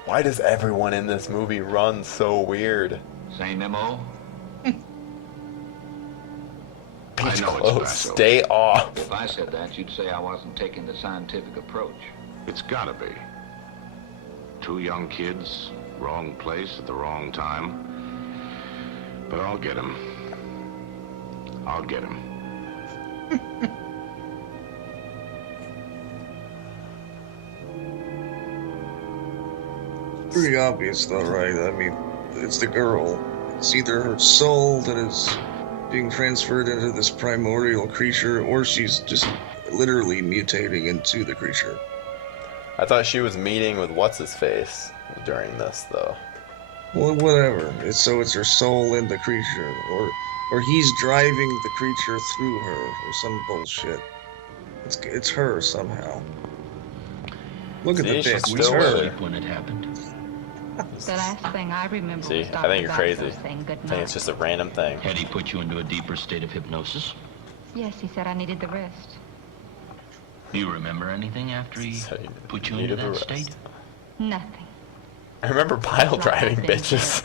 Why does everyone in this movie run so weird? Same MO? Beach know it's clothes, Basso. stay off. If I said that, you'd say I wasn't taking the scientific approach. It's gotta be. 2 young kids, wrong place at the wrong time. But I'll get him. I'll get him. Pretty obvious though, right? I mean, it's the girl. It's either her soul that is being transferred into this primordial creature, or she's just literally mutating into the creature. I thought she was meeting with what's-his-face during this, though. Well, whatever. It's her soul in the creature, or he's driving the creature through her, or some bullshit. It's her somehow. Look at the bitch. It's her. When it happened. The last thing I remember See, was I think you're Dr. crazy. Basso saying good I think night. it's just a random thing. Had he put you into a deeper state of hypnosis? Yes, he said I needed the rest. Do you remember anything after he put you into needed the that rest. state? Nothing. I remember pile driving, bitches.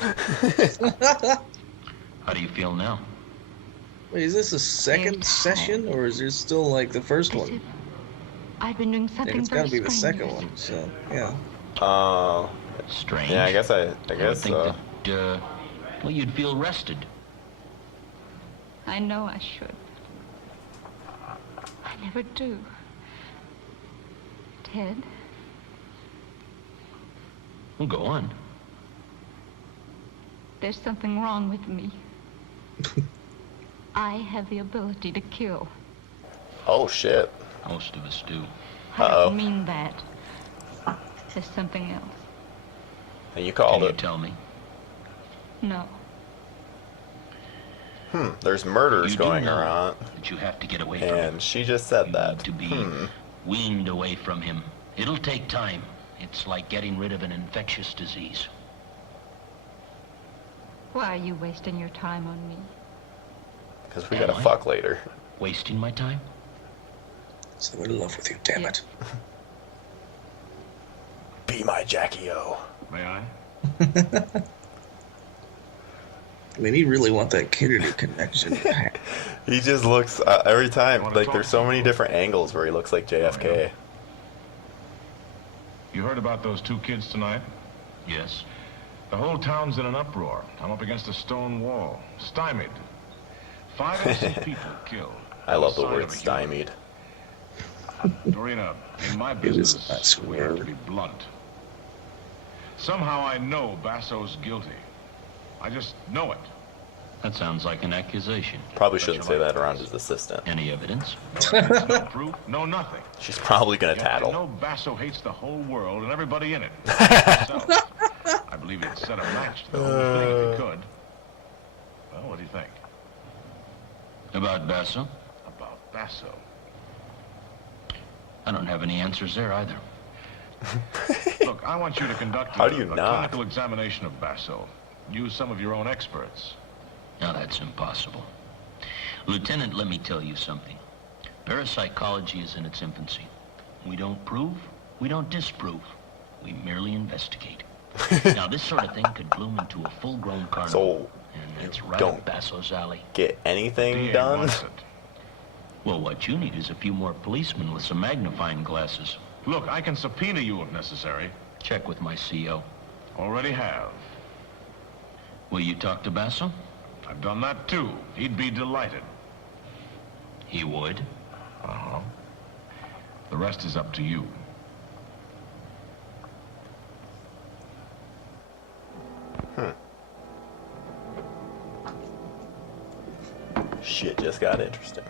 How do you feel now? Wait, is this a second session, or is there still like the first one? I've been doing Yeah, something it's very got to be the strange. second one. So yeah. Strange. Yeah, I guess I would guess think so. that, well, you'd feel rested. I know I should. I never do. Ted, Well, go on. there's something wrong with me. I have the ability to kill. Oh shit. Most of us do. I Uh-oh. don't mean that. There's something else. And you called Can it. you tell me? No. There's murders You do going know around. that you have to get away from him. And she just said that. To be weaned away from him. It'll take time. It's like getting rid of an infectious disease. Why are you wasting your time on me? Because we Am gotta I? fuck later. Wasting my time? So in love with you, damn it. Be my Jackie O. May I? I mean, you really want that Kennedy connection. He just looks, every time, like there's so many different angles where he looks like JFK. You heard about those 2 kids tonight? Yes. The whole town's in an uproar. I'm up against a stone wall. Stymied. 5 innocent people killed. I love the No sign word of a human. stymied. Dorina, in my It is business, not we have to swear. be blunt. Somehow I know Basso's guilty. I just know it. That sounds like an accusation. Probably shouldn't say that around his assistant. Any evidence? No evidence, no proof, no nothing. She's probably gonna Yet I tattle. know Basso hates the whole world and everybody in it. Himself. I believe he'd set a match to the whole thing if he could. Well, what do you think? About Basso? About Basso. I don't have any answers there either. Look, I want you to conduct How a do you not? clinical examination of Basso. Use some of your own experts. Now that's impossible. Lieutenant, let me tell you something. Parapsychology is in its infancy. We don't prove, we don't disprove. We merely investigate. Now this sort of thing could bloom into a full-grown carnival. And that's right don't up Basso's alley. Get anything DA done? wants it. Well, what you need is a few more policemen with some magnifying glasses. Look, I can subpoena you if necessary. Check with my CO. Already have. Will you talk to Basso? I've done that too. He'd be delighted. He would. Uh-huh. The rest is up to you. Shit just got interesting.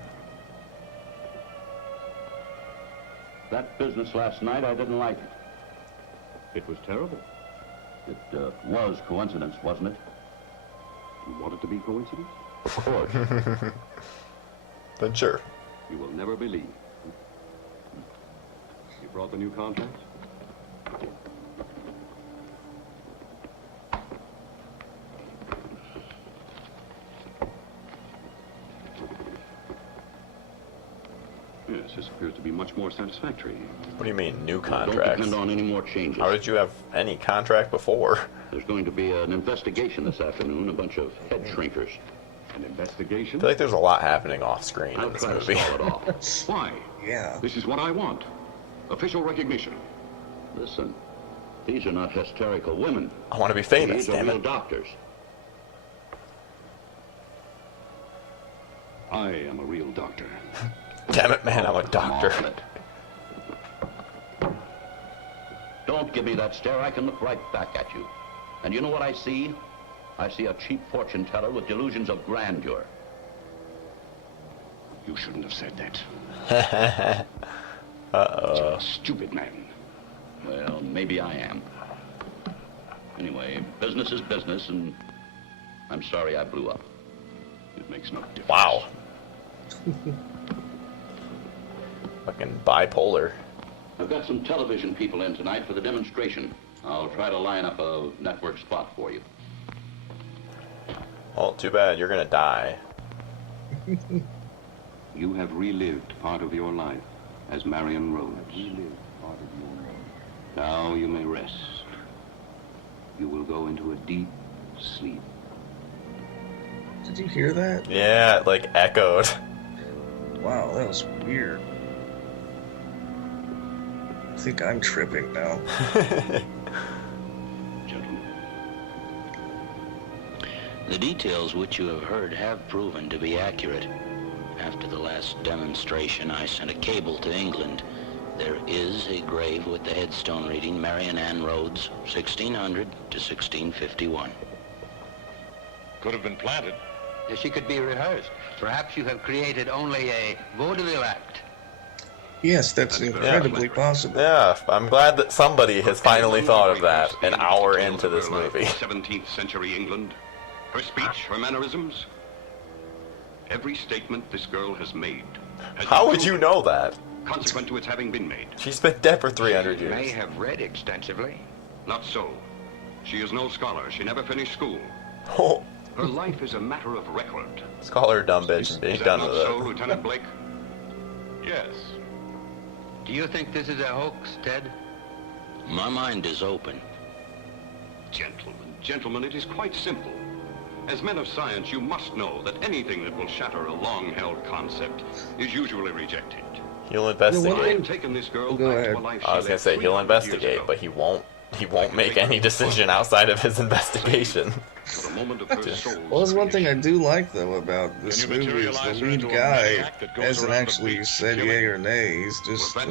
That business last night, I didn't like it. It was terrible. It was coincidence, wasn't it? You want it to be coincidence? Of course. Then sure. You will never believe. You brought the new contracts? Yes, this appears to be much more satisfactory. What do you mean, new Don't contracts? depend on any more changes. How did you have any contract before? There's going to be an investigation this afternoon, a bunch of head shrinkers. An investigation? I feel like there's a lot happening off screen I'll in this try to movie. stall it off. Why? Yeah. This is what I want. Official recognition. Listen, These are not hysterical women. I want to be famous, These are damn real it. doctors. I am a real doctor. Damn it, man, I'm a doctor. Don't give me that stare. I can look right back at you. And you know what I see? I see a cheap fortune teller with delusions of grandeur. You shouldn't have said that. Uh-oh. You're a stupid man. Well, maybe I am. Anyway, business is business, and I'm sorry I blew up. It makes no difference. Wow. Fucking bipolar. I've got some television people in tonight for the demonstration. I'll try to line up a network spot for you. Well, too bad. You're gonna die. You have relived part of your life as Marion Rhodes. Now you may rest. You will go into a deep sleep. Did you hear that? Yeah, it like echoed. Wow, that was weird. I think I'm tripping now. Gentlemen. The details which you have heard have proven to be accurate. After the last demonstration, I sent a cable to England. There is a grave with the headstone reading Marion Ann Rhodes, 1600 to 1651. Could have been planted. She could be rehearsed. Perhaps you have created only a vaudeville act. Yes, that's incredibly possible. Yeah, I'm glad that somebody has finally thought of that an hour into this movie. 17th century England. Her speech, her mannerisms. Every statement this girl has made. How would you know that? Consequent to its having been made. She's been dead for 300 years. May have read extensively. Not so. She is no scholar. She never finished school. Oh. Her life is a matter of record. Let's call her a dumb bitch and be Is that done not with so, it. Lieutenant Blake? Yes. Do you think this is a hoax, Ted? My mind is open. Gentlemen, it is quite simple. As men of science, you must know that anything that will shatter a long-held concept is usually rejected. He'll investigate. I have taken this girl back to a life I was gonna say he'll investigate, but he won't make any decision outside of his investigation. Well, there's one thing I do like, though, about this movie is the lead guy hasn't actually said yay or nay. He's just like,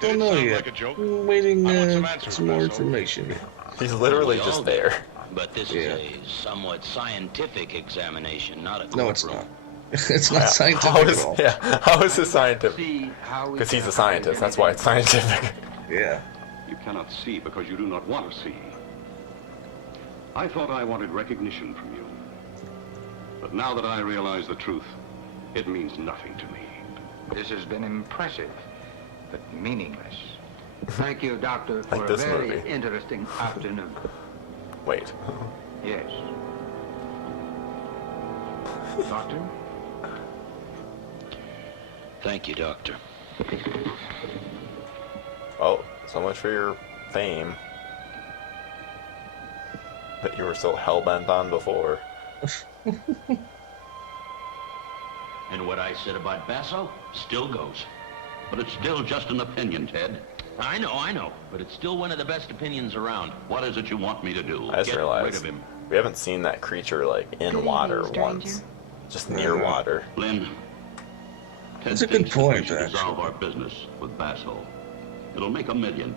don't know yet. I'm waiting for some more information. He's literally just there. But this is a somewhat scientific examination, not a courtroom. No, it's not. It's not scientific at all. Yeah, how is it scientific? Because he's a scientist, that's why it's scientific. Yeah. You cannot see because you do not want to see. I thought I wanted recognition from you. But now that I realize the truth, it means nothing to me. This has been impressive, but meaningless. Thank you, Doctor, for Like a this very movie. interesting afternoon. Wait. Yes. Doctor? Thank you, Doctor. Oh, so much for your fame that you were so hell-bent on before. And what I said about Basso still goes. But it's still just an opinion, Ted. I know, but it's still one of the best opinions around. What is it you want me to do? I just Get rid realized of him. we haven't seen that creature like in water once. Just near water. Lynn, Ted That's a good thinks that we point, should dissolve actually. our business with Basso. It'll make $1 million.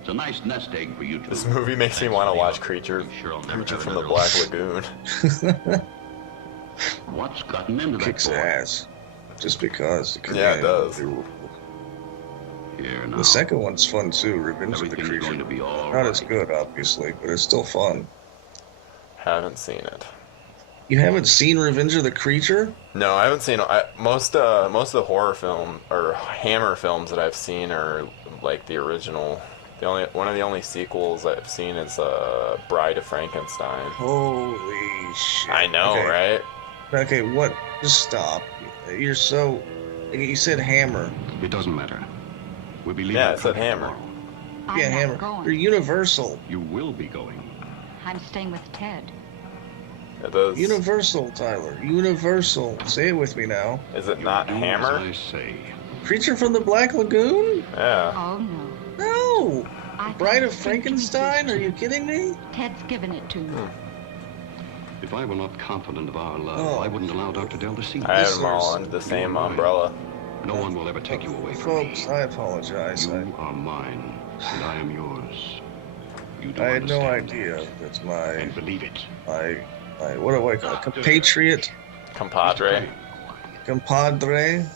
It's a nice nest egg for you two. This movie makes me want to watch Creature from the Black Lagoon. What's gotten into that Kicks boy? ass. Just because. Yeah, it does. Here now. The second one's fun too, Revenge of the Everything's Creature. going to be all Not as right. good, obviously, but it's still fun. Haven't seen it. You haven't seen Revenge of the Creature? No, I haven't seen most of the horror film or Hammer films that I've seen are like the original. One of the only sequels I've seen is Bride of Frankenstein. Holy shit. I know, Okay. right? Okay, what? Just stop. You're so... You said Hammer. It doesn't matter. We'll be leaving. Yeah, it said Hammer. I'm Yeah, not Hammer. going. You're Universal. You will be going. I'm staying with Ted. It does. Universal, Tyler. Universal. Say it with me now. Is it not Hammer? As I say. Creature from the Black Lagoon? Yeah. Oh, no. No! Bride of Frankenstein? Are you kidding me? Ted's given it to me. If I were not confident of our love, I wouldn't allow Dr. Dell to see me. I had them all under the same umbrella. No one will ever take you away from me. Folks, I apologize. You are mine, and I am yours. You do I had no understand. idea. That's my... And believe it. My what do I call it? Compatriot? Compadre. Compadre?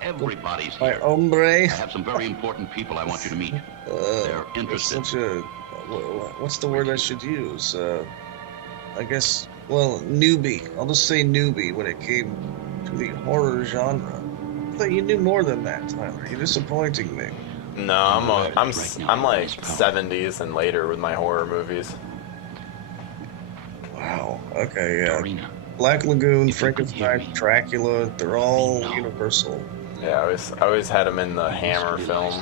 Everybody's My here. hombre? I have some very important people I want you to meet. They're interested. Such a... What's the word I should use? I guess... Well, newbie. I'll just say newbie when it came to the horror genre. I thought you knew more than that, Tyler. You're disappointing me. No, I'm like 70s and later with my horror movies. Wow. Okay, yeah. Black Lagoon, Frankenstein, Dracula, they're all Universal. Yeah, I always had them in the Hammer film.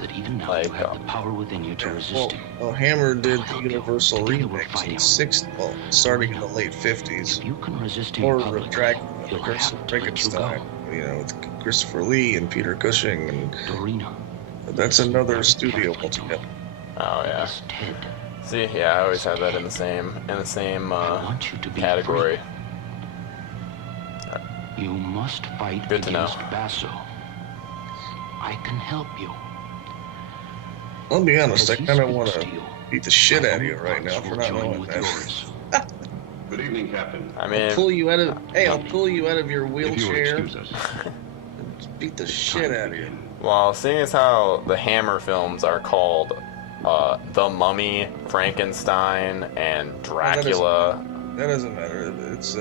Like, power within you to resist it. Well, Hammer did the Universal remix in the starting in the late 50s. You can resist him Horror of Dracula, the Curse of Frankenstein, with Christopher Lee and Peter Cushing, and that's another studio altogether. Oh yeah. See, yeah, I always had that in the same category. You must fight Good to know. against Basso. I can help you. I'll be honest, I kind of want to beat the shit out of you right now for not knowing that. Good evening, Captain. I mean, I'll pull you out of your wheelchair. Excuse us. And beat the shit out of you. well, seeing as how the Hammer films are called The Mummy, Frankenstein, and Dracula. That doesn't matter. It's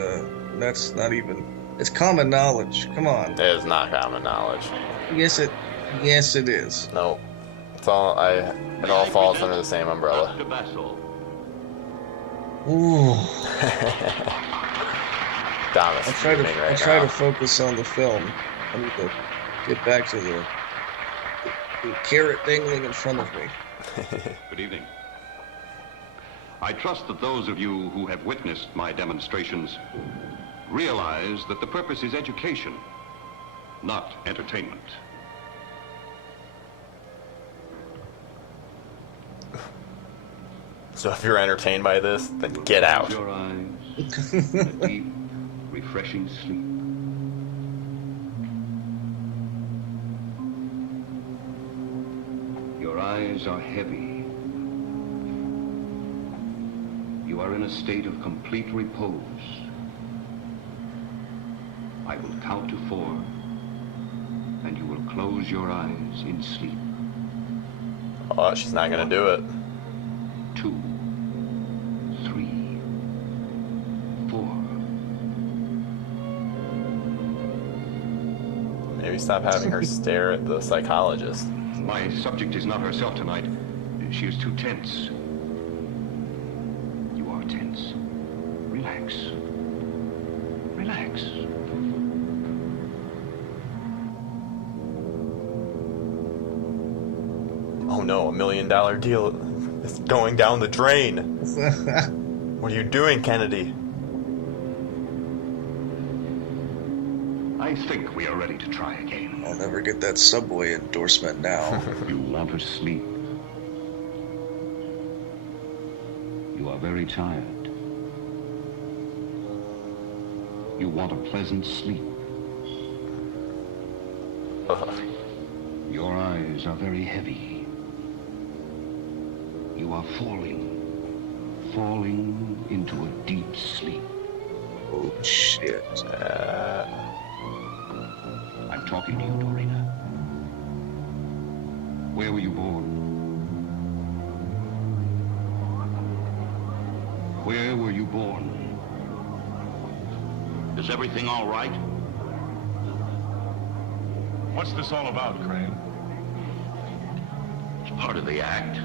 that's not even. It's common knowledge. Come on. It is not common knowledge. Yes, it is. Nope. It all falls under the same umbrella. Dr. Basso. Ooh. Dom is fuming right I try now. to focus on the film. I need to get back to the carrot dangling in front of me. Good evening. I trust that those of you who have witnessed my demonstrations realize that the purpose is education, not entertainment. So if you're entertained by this, then get out. Your eyes, in a deep, refreshing sleep. Your eyes are heavy. You are in a state of complete repose. I will count to 4, and you will close your eyes in sleep. Oh, she's not gonna do it. 2, 3, 4. Maybe stop having her stare at the psychologist. My subject is not herself tonight. She is too tense. You are tense. Relax. Relax. Oh no, $1 million deal is going down the drain. What are you doing, Kennedy? I think we are ready to try again. I'll never get that Subway endorsement now. You want to sleep. You are very tired. You want a pleasant sleep. Your eyes are very heavy. You are falling into a deep sleep. Oh, shit. I'm talking to you, Dorina. Where were you born? Where were you born? Is everything all right? What's this all about, Crane? It's part of the act.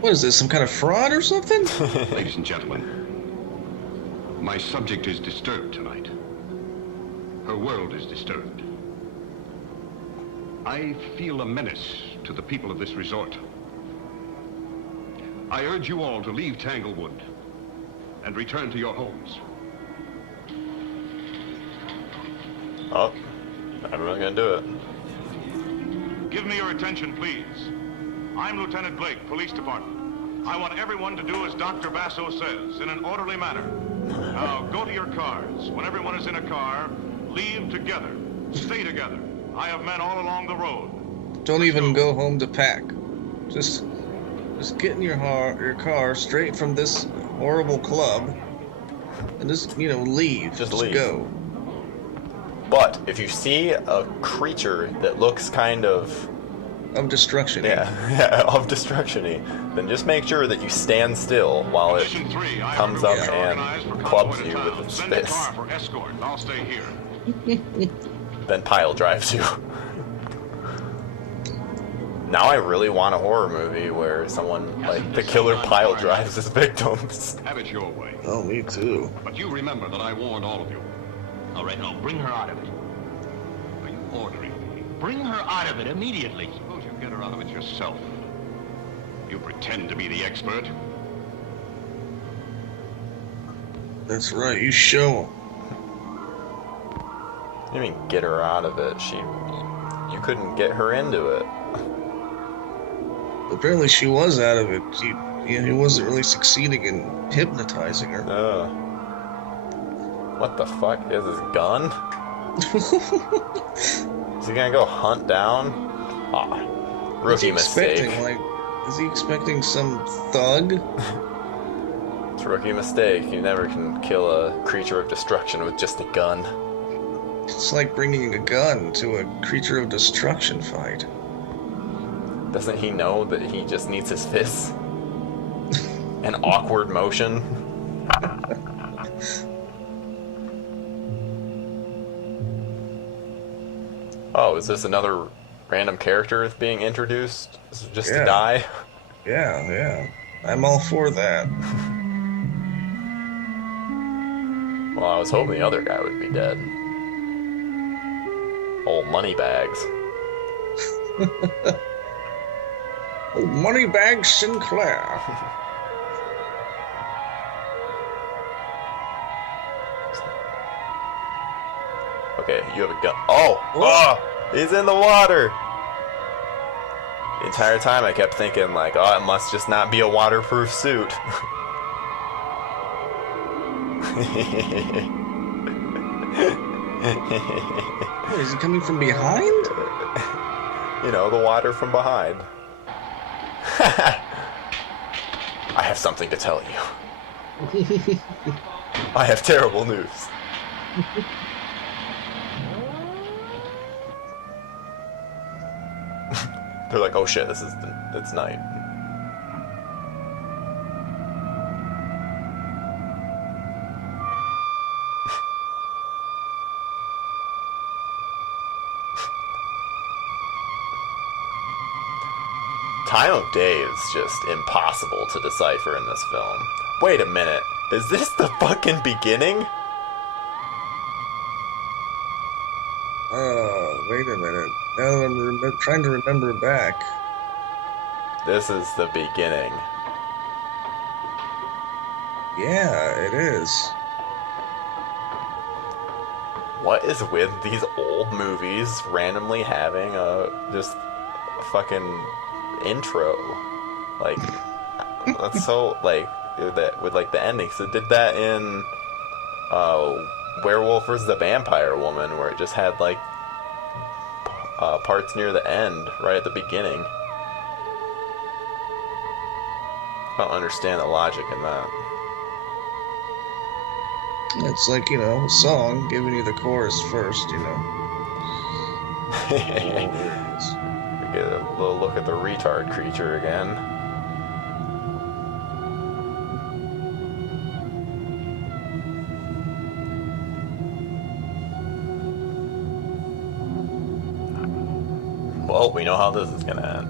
What is this, some kind of fraud or something? Ladies and gentlemen, my subject is disturbed tonight. Her world is disturbed. I feel a menace to the people of this resort. I urge you all to leave Tanglewood and return to your homes. Oh, everyone's gonna do it. Give me your attention, please. I'm Lieutenant Blake, Police Department. I want everyone to do as Dr. Basso says, in an orderly manner. Now, go to your cars. When everyone is in a car, leave together. Stay together. I have men all along the road. Don't even go home to pack. Just get in your car straight from this horrible club and just, leave. Just leave. Go. But if you see a creature that looks kind of destruction-y. Yeah, of destruction-y, then just make sure that you stand still while it comes up and clubs you with its fist. I'll stay here. Then pile drives you. Now I really want a horror movie where someone, like, the killer pile drives his victims. Have it your way. Oh, me too. But you remember that I warned all of you. All right, now bring her out of it. Are you ordering me? Bring her out of it immediately. Suppose you get her out of it yourself. You pretend to be the expert. That's right, you show 'em. You mean get her out of it? You couldn't get her into it. Apparently she was out of it. He wasn't really succeeding in hypnotizing her. What the fuck? He has his gun? Is he gonna go hunt down? Rookie mistake. Is he expecting some thug? It's a rookie mistake. You never can kill a creature of destruction with just a gun. It's like bringing a gun to a creature of destruction fight. Doesn't he know that he just needs his fists? An awkward motion? Oh, is this another random character being introduced just to die? Yeah. I'm all for that. Well, I was hoping the other guy would be dead. Old Moneybags. Old Moneybags Sinclair. Okay, you have a gun. Oh! He's in the water! The entire time I kept thinking, like, oh, it must just not be a waterproof suit. Wait, is he coming from behind? The water from behind. I have something to tell you. I have terrible news. They're like, oh shit, it's night. Time of day is just impossible to decipher in this film. Wait a minute, is this the fucking beginning? Oh, wait a minute. Now that I'm trying to remember back. This is the beginning. Yeah, it is. What is with these old movies randomly having just a fucking intro? Like, that's so, like, that with, like, the endings. It did that in Werewolf vs. the Vampire Woman, where it just had, like, parts near the end, right at the beginning. I don't understand the logic in that. It's like, a song giving you the chorus first, We get a little look at the retard creature again. Well, we know how this is gonna end.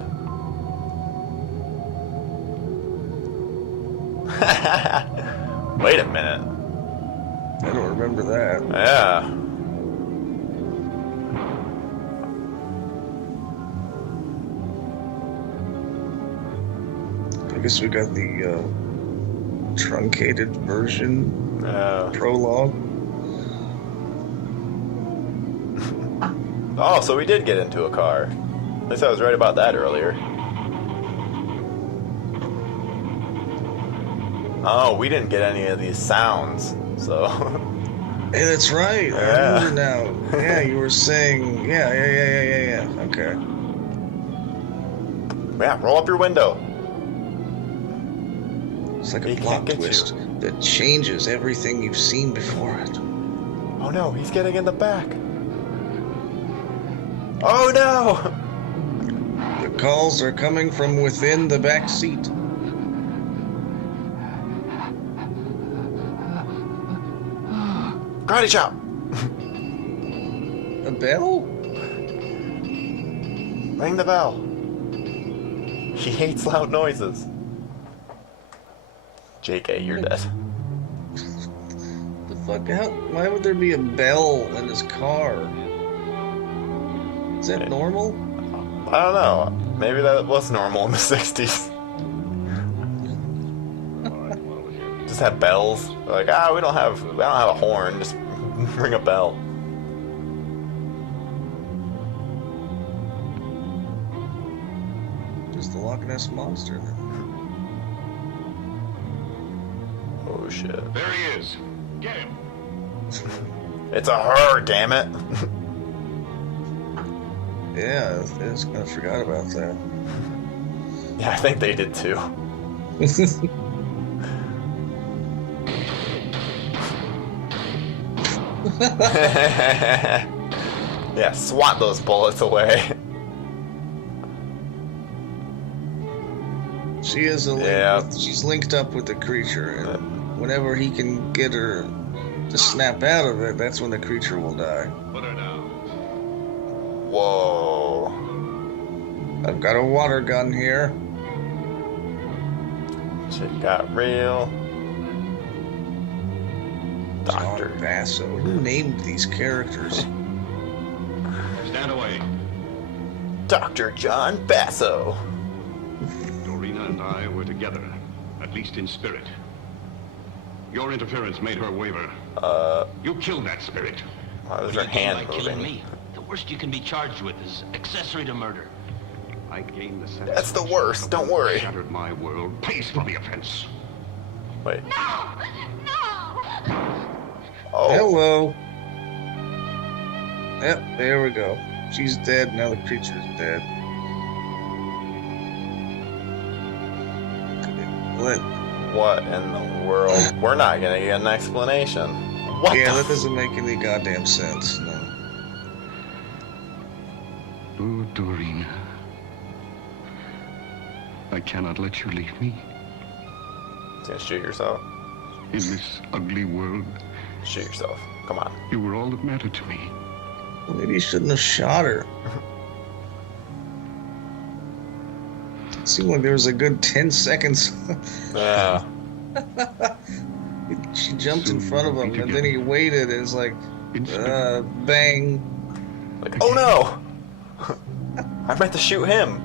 Wait a minute. I don't remember that. Yeah. I guess we got the truncated version prologue. Oh, so we did get into a car. least I was right about that earlier. Oh, we didn't get any of these sounds, so... Hey, that's right. Yeah. I remember now. Yeah, you were saying... Yeah. Okay. Yeah, roll up your window. It's like a He plot can't get twist that changes everything you've seen before it. Oh no, he's getting in the back. Oh no! The calls are coming from within the back seat. Karate chop! A bell? Ring the bell. He hates loud noises. JK, you're dead. The fuck? Why would there be a bell in his car? Is that normal? I don't know. Maybe that was normal in the 60s. Just have bells. Like, we don't have a horn. Just ring a bell. Just the Loch Ness Monster. Oh shit. There he is. Get him. It's a her, damn it. Yeah, I just kind of forgot about that. Yeah, I think they did too. Yeah, swat those bullets away. She is a link. Yeah. She's linked up with the creature, and whenever he can get her to snap out of it, that's when the creature will die. Put her down. Whoa. I've got a water gun here. Shit got real. Doctor Basso. Who named these characters? Stand away. Dr. John Basso. Dorina and I were together, at least in spirit. Your interference made her waver. You killed that spirit. Why was her hand By killing moving? me, the worst you can be charged with is accessory to murder. I gained the sense. That's the worst, don't worry. Shattered my world. Pays for the offense. Wait. No! Oh. Hello. Yep, there we go. She's dead, now the creature's dead. What in the world? We're not gonna get an explanation. What Yeah, the that doesn't make any goddamn sense, no. Oh, Dorina. I cannot let you leave me. Gonna shoot yourself? In this ugly world. Shoot yourself. Come on. You were all that mattered to me. Well, maybe you shouldn't have shot her. It seemed like there was a good 10 seconds. Yeah. She jumped in front of him, and then he waited, and it's like, bang. Like, oh no! I meant to shoot him.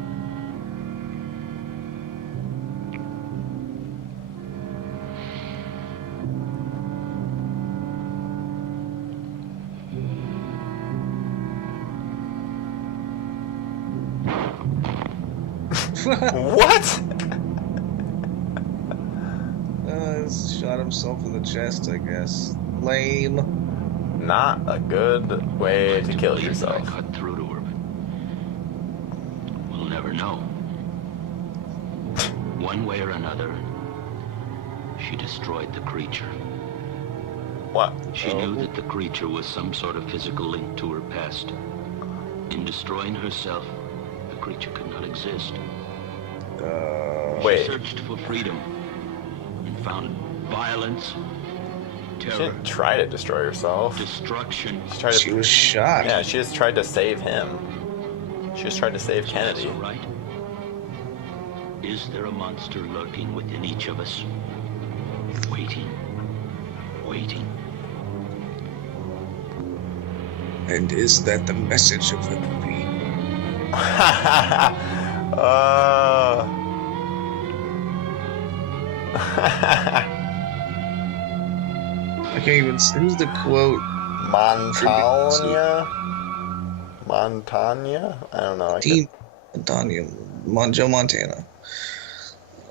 What? Shot himself in the chest, I guess. Lame. Not a good way to kill yourself. I cut through to her. We'll never know. One way or another, she destroyed the creature. What? She knew that the creature was some sort of physical link to her past. In destroying herself, the creature could not exist. Wait. She searched for freedom and found violence, She terror, didn't try to destroy herself. destruction. She was shot. Yeah, she just tried to save him. She just tried to save Kennedy. Is that so right? Is there a monster lurking within each of us? Waiting. Waiting. And is that the message of the movie? I can't even see. Who's the quote? Montagna? Montagna? I don't know. Joe Montana.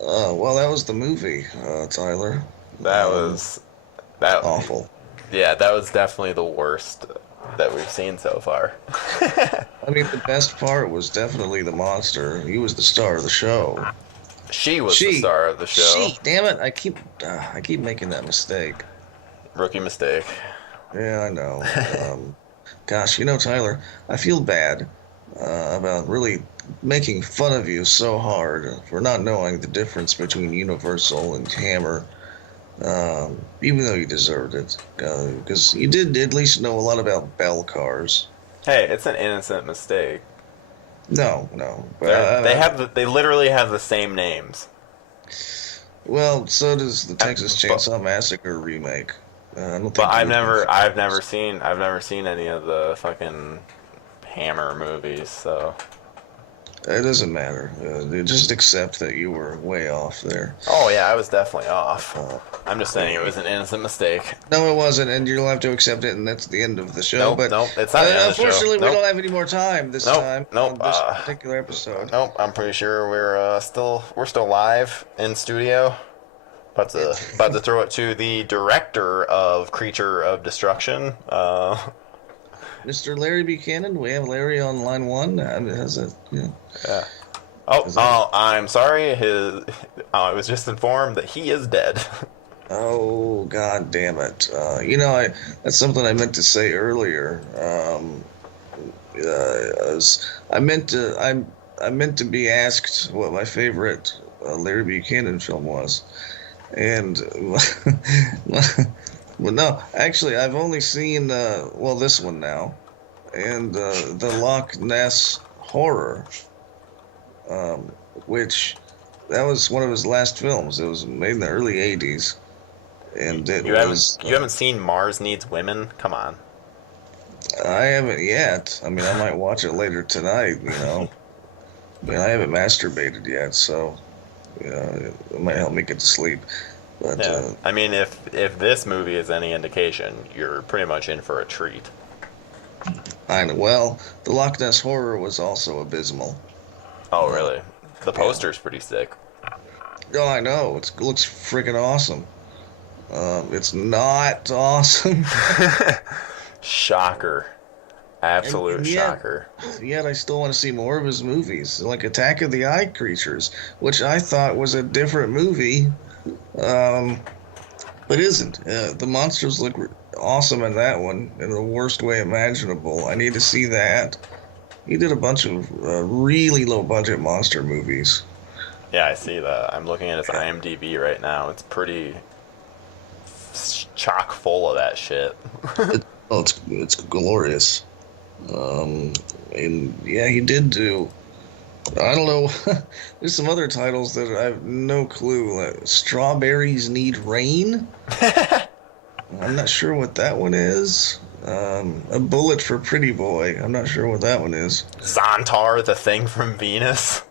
Well, that was the movie, Tyler. That was awful. Yeah, that was definitely the worst that we've seen so far. I mean, the best part was definitely the monster. He was the star of the show. She was the star of the show. Damn it! I keep making that mistake. Rookie mistake. Yeah, I know. Gosh, Tyler, I feel bad about really making fun of you so hard for not knowing the difference between Universal and Hammer, even though you deserved it, because you did at least know a lot about bell cars. Hey, it's an innocent mistake. No. They literally have the same names. Well, so does the Texas Chainsaw Massacre remake. I've never seen any of the fucking Hammer movies, so it doesn't matter. Just accept that you were way off there. Oh yeah, I was definitely off. I'm just saying it was an innocent mistake. No, it wasn't, and you'll have to accept it, and that's the end of the show. Nope, it's not the end of the show. Unfortunately, we don't have any more time this time. Nope. On this particular episode. Nope. I'm pretty sure we're still live in studio. About to throw it to the director of Creature of Destruction, Mr. Larry Buchanan. We have Larry on line one. Yeah. I'm sorry. I was just informed that he is dead. Oh, God damn it! That's something I meant to say earlier. I meant to be asked what my favorite Larry Buchanan film was. And well, no, actually, I've only seen this one now, and the Loch Ness Horror, which that was one of his last films. It was made in the early '80s, and you haven't seen Mars Needs Women? Come on. I haven't yet. I mean, I might watch it later tonight. I mean, I haven't masturbated yet, so. It might help me get to sleep. But yeah. I mean, if this movie is any indication, you're pretty much in for a treat. I know. Well, the Loch Ness Horror was also abysmal. Oh, really? The poster's pretty sick. Oh, I know. It looks freaking awesome. It's not awesome. Shocker. Absolute shocker. Yet I still want to see more of his movies, like Attack of the Eye Creatures, which I thought was a different movie, but isn't. The monsters look awesome in that one, in the worst way imaginable. I need to see that. He did a bunch of really low-budget monster movies. Yeah, I see that. I'm looking at his IMDb right now. It's pretty chock full of that shit. It's glorious. And yeah, he did do. I don't know. There's some other titles that I have no clue. Like Strawberries Need Rain. I'm not sure what that one is. A Bullet for Pretty Boy. I'm not sure what that one is. Zontar, the Thing from Venus.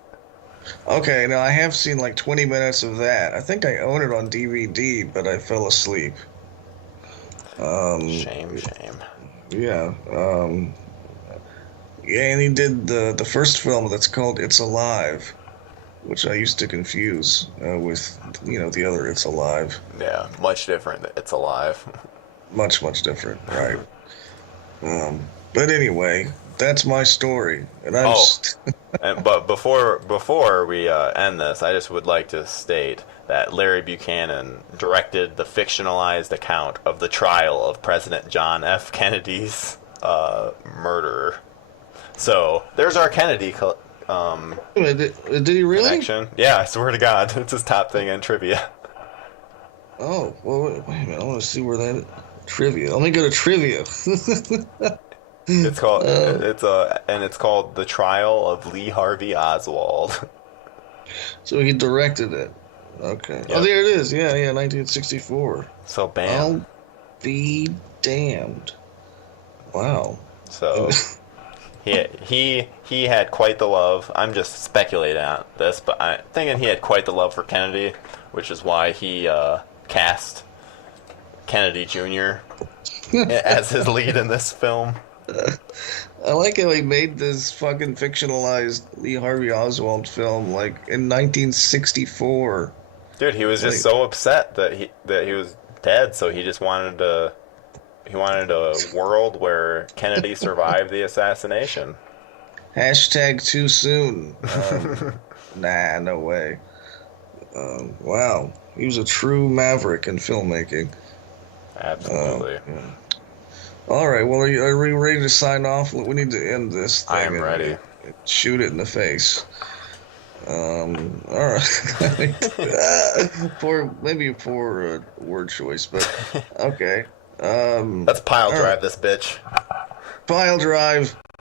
Okay, now I have seen like 20 minutes of that. I think I own it on DVD, but I fell asleep. Shame. Yeah. Yeah, and he did the first film that's called It's Alive, which I used to confuse with, the other It's Alive. Yeah, much different. It's Alive. Much different, right. But anyway, that's my story. And but before we end this, I just would like to state that Larry Buchanan directed the fictionalized account of the trial of President John F. Kennedy's murderer. So there's our Kennedy did he really? connection. Yeah, I swear to God, it's his top thing in trivia. Oh, well, wait a minute. I want to see where that trivia. Let me go to trivia. It's called it's called The Trial of Lee Harvey Oswald. So he directed it. Okay. Yep. Oh, there it is. Yeah, 1964. So bam. I'll be damned. Wow. So he had quite the love. I'm just speculating on this, but I'm thinking he had quite the love for Kennedy, which is why he cast Kennedy Jr. as his lead in this film. I like how he made this fucking fictionalized Lee Harvey Oswald film like in 1964. Dude, he was just so upset that he was dead, so he just wanted a world where Kennedy survived the assassination. Hashtag too soon. Nah, no way. Wow, he was a true maverick in filmmaking. Absolutely. Yeah. All right, well, are we ready to sign off? We need to end this thing. I am ready. Shoot it in the face. All right. Maybe a poor word choice, but okay. Let's pile drive this bitch. Pile drive.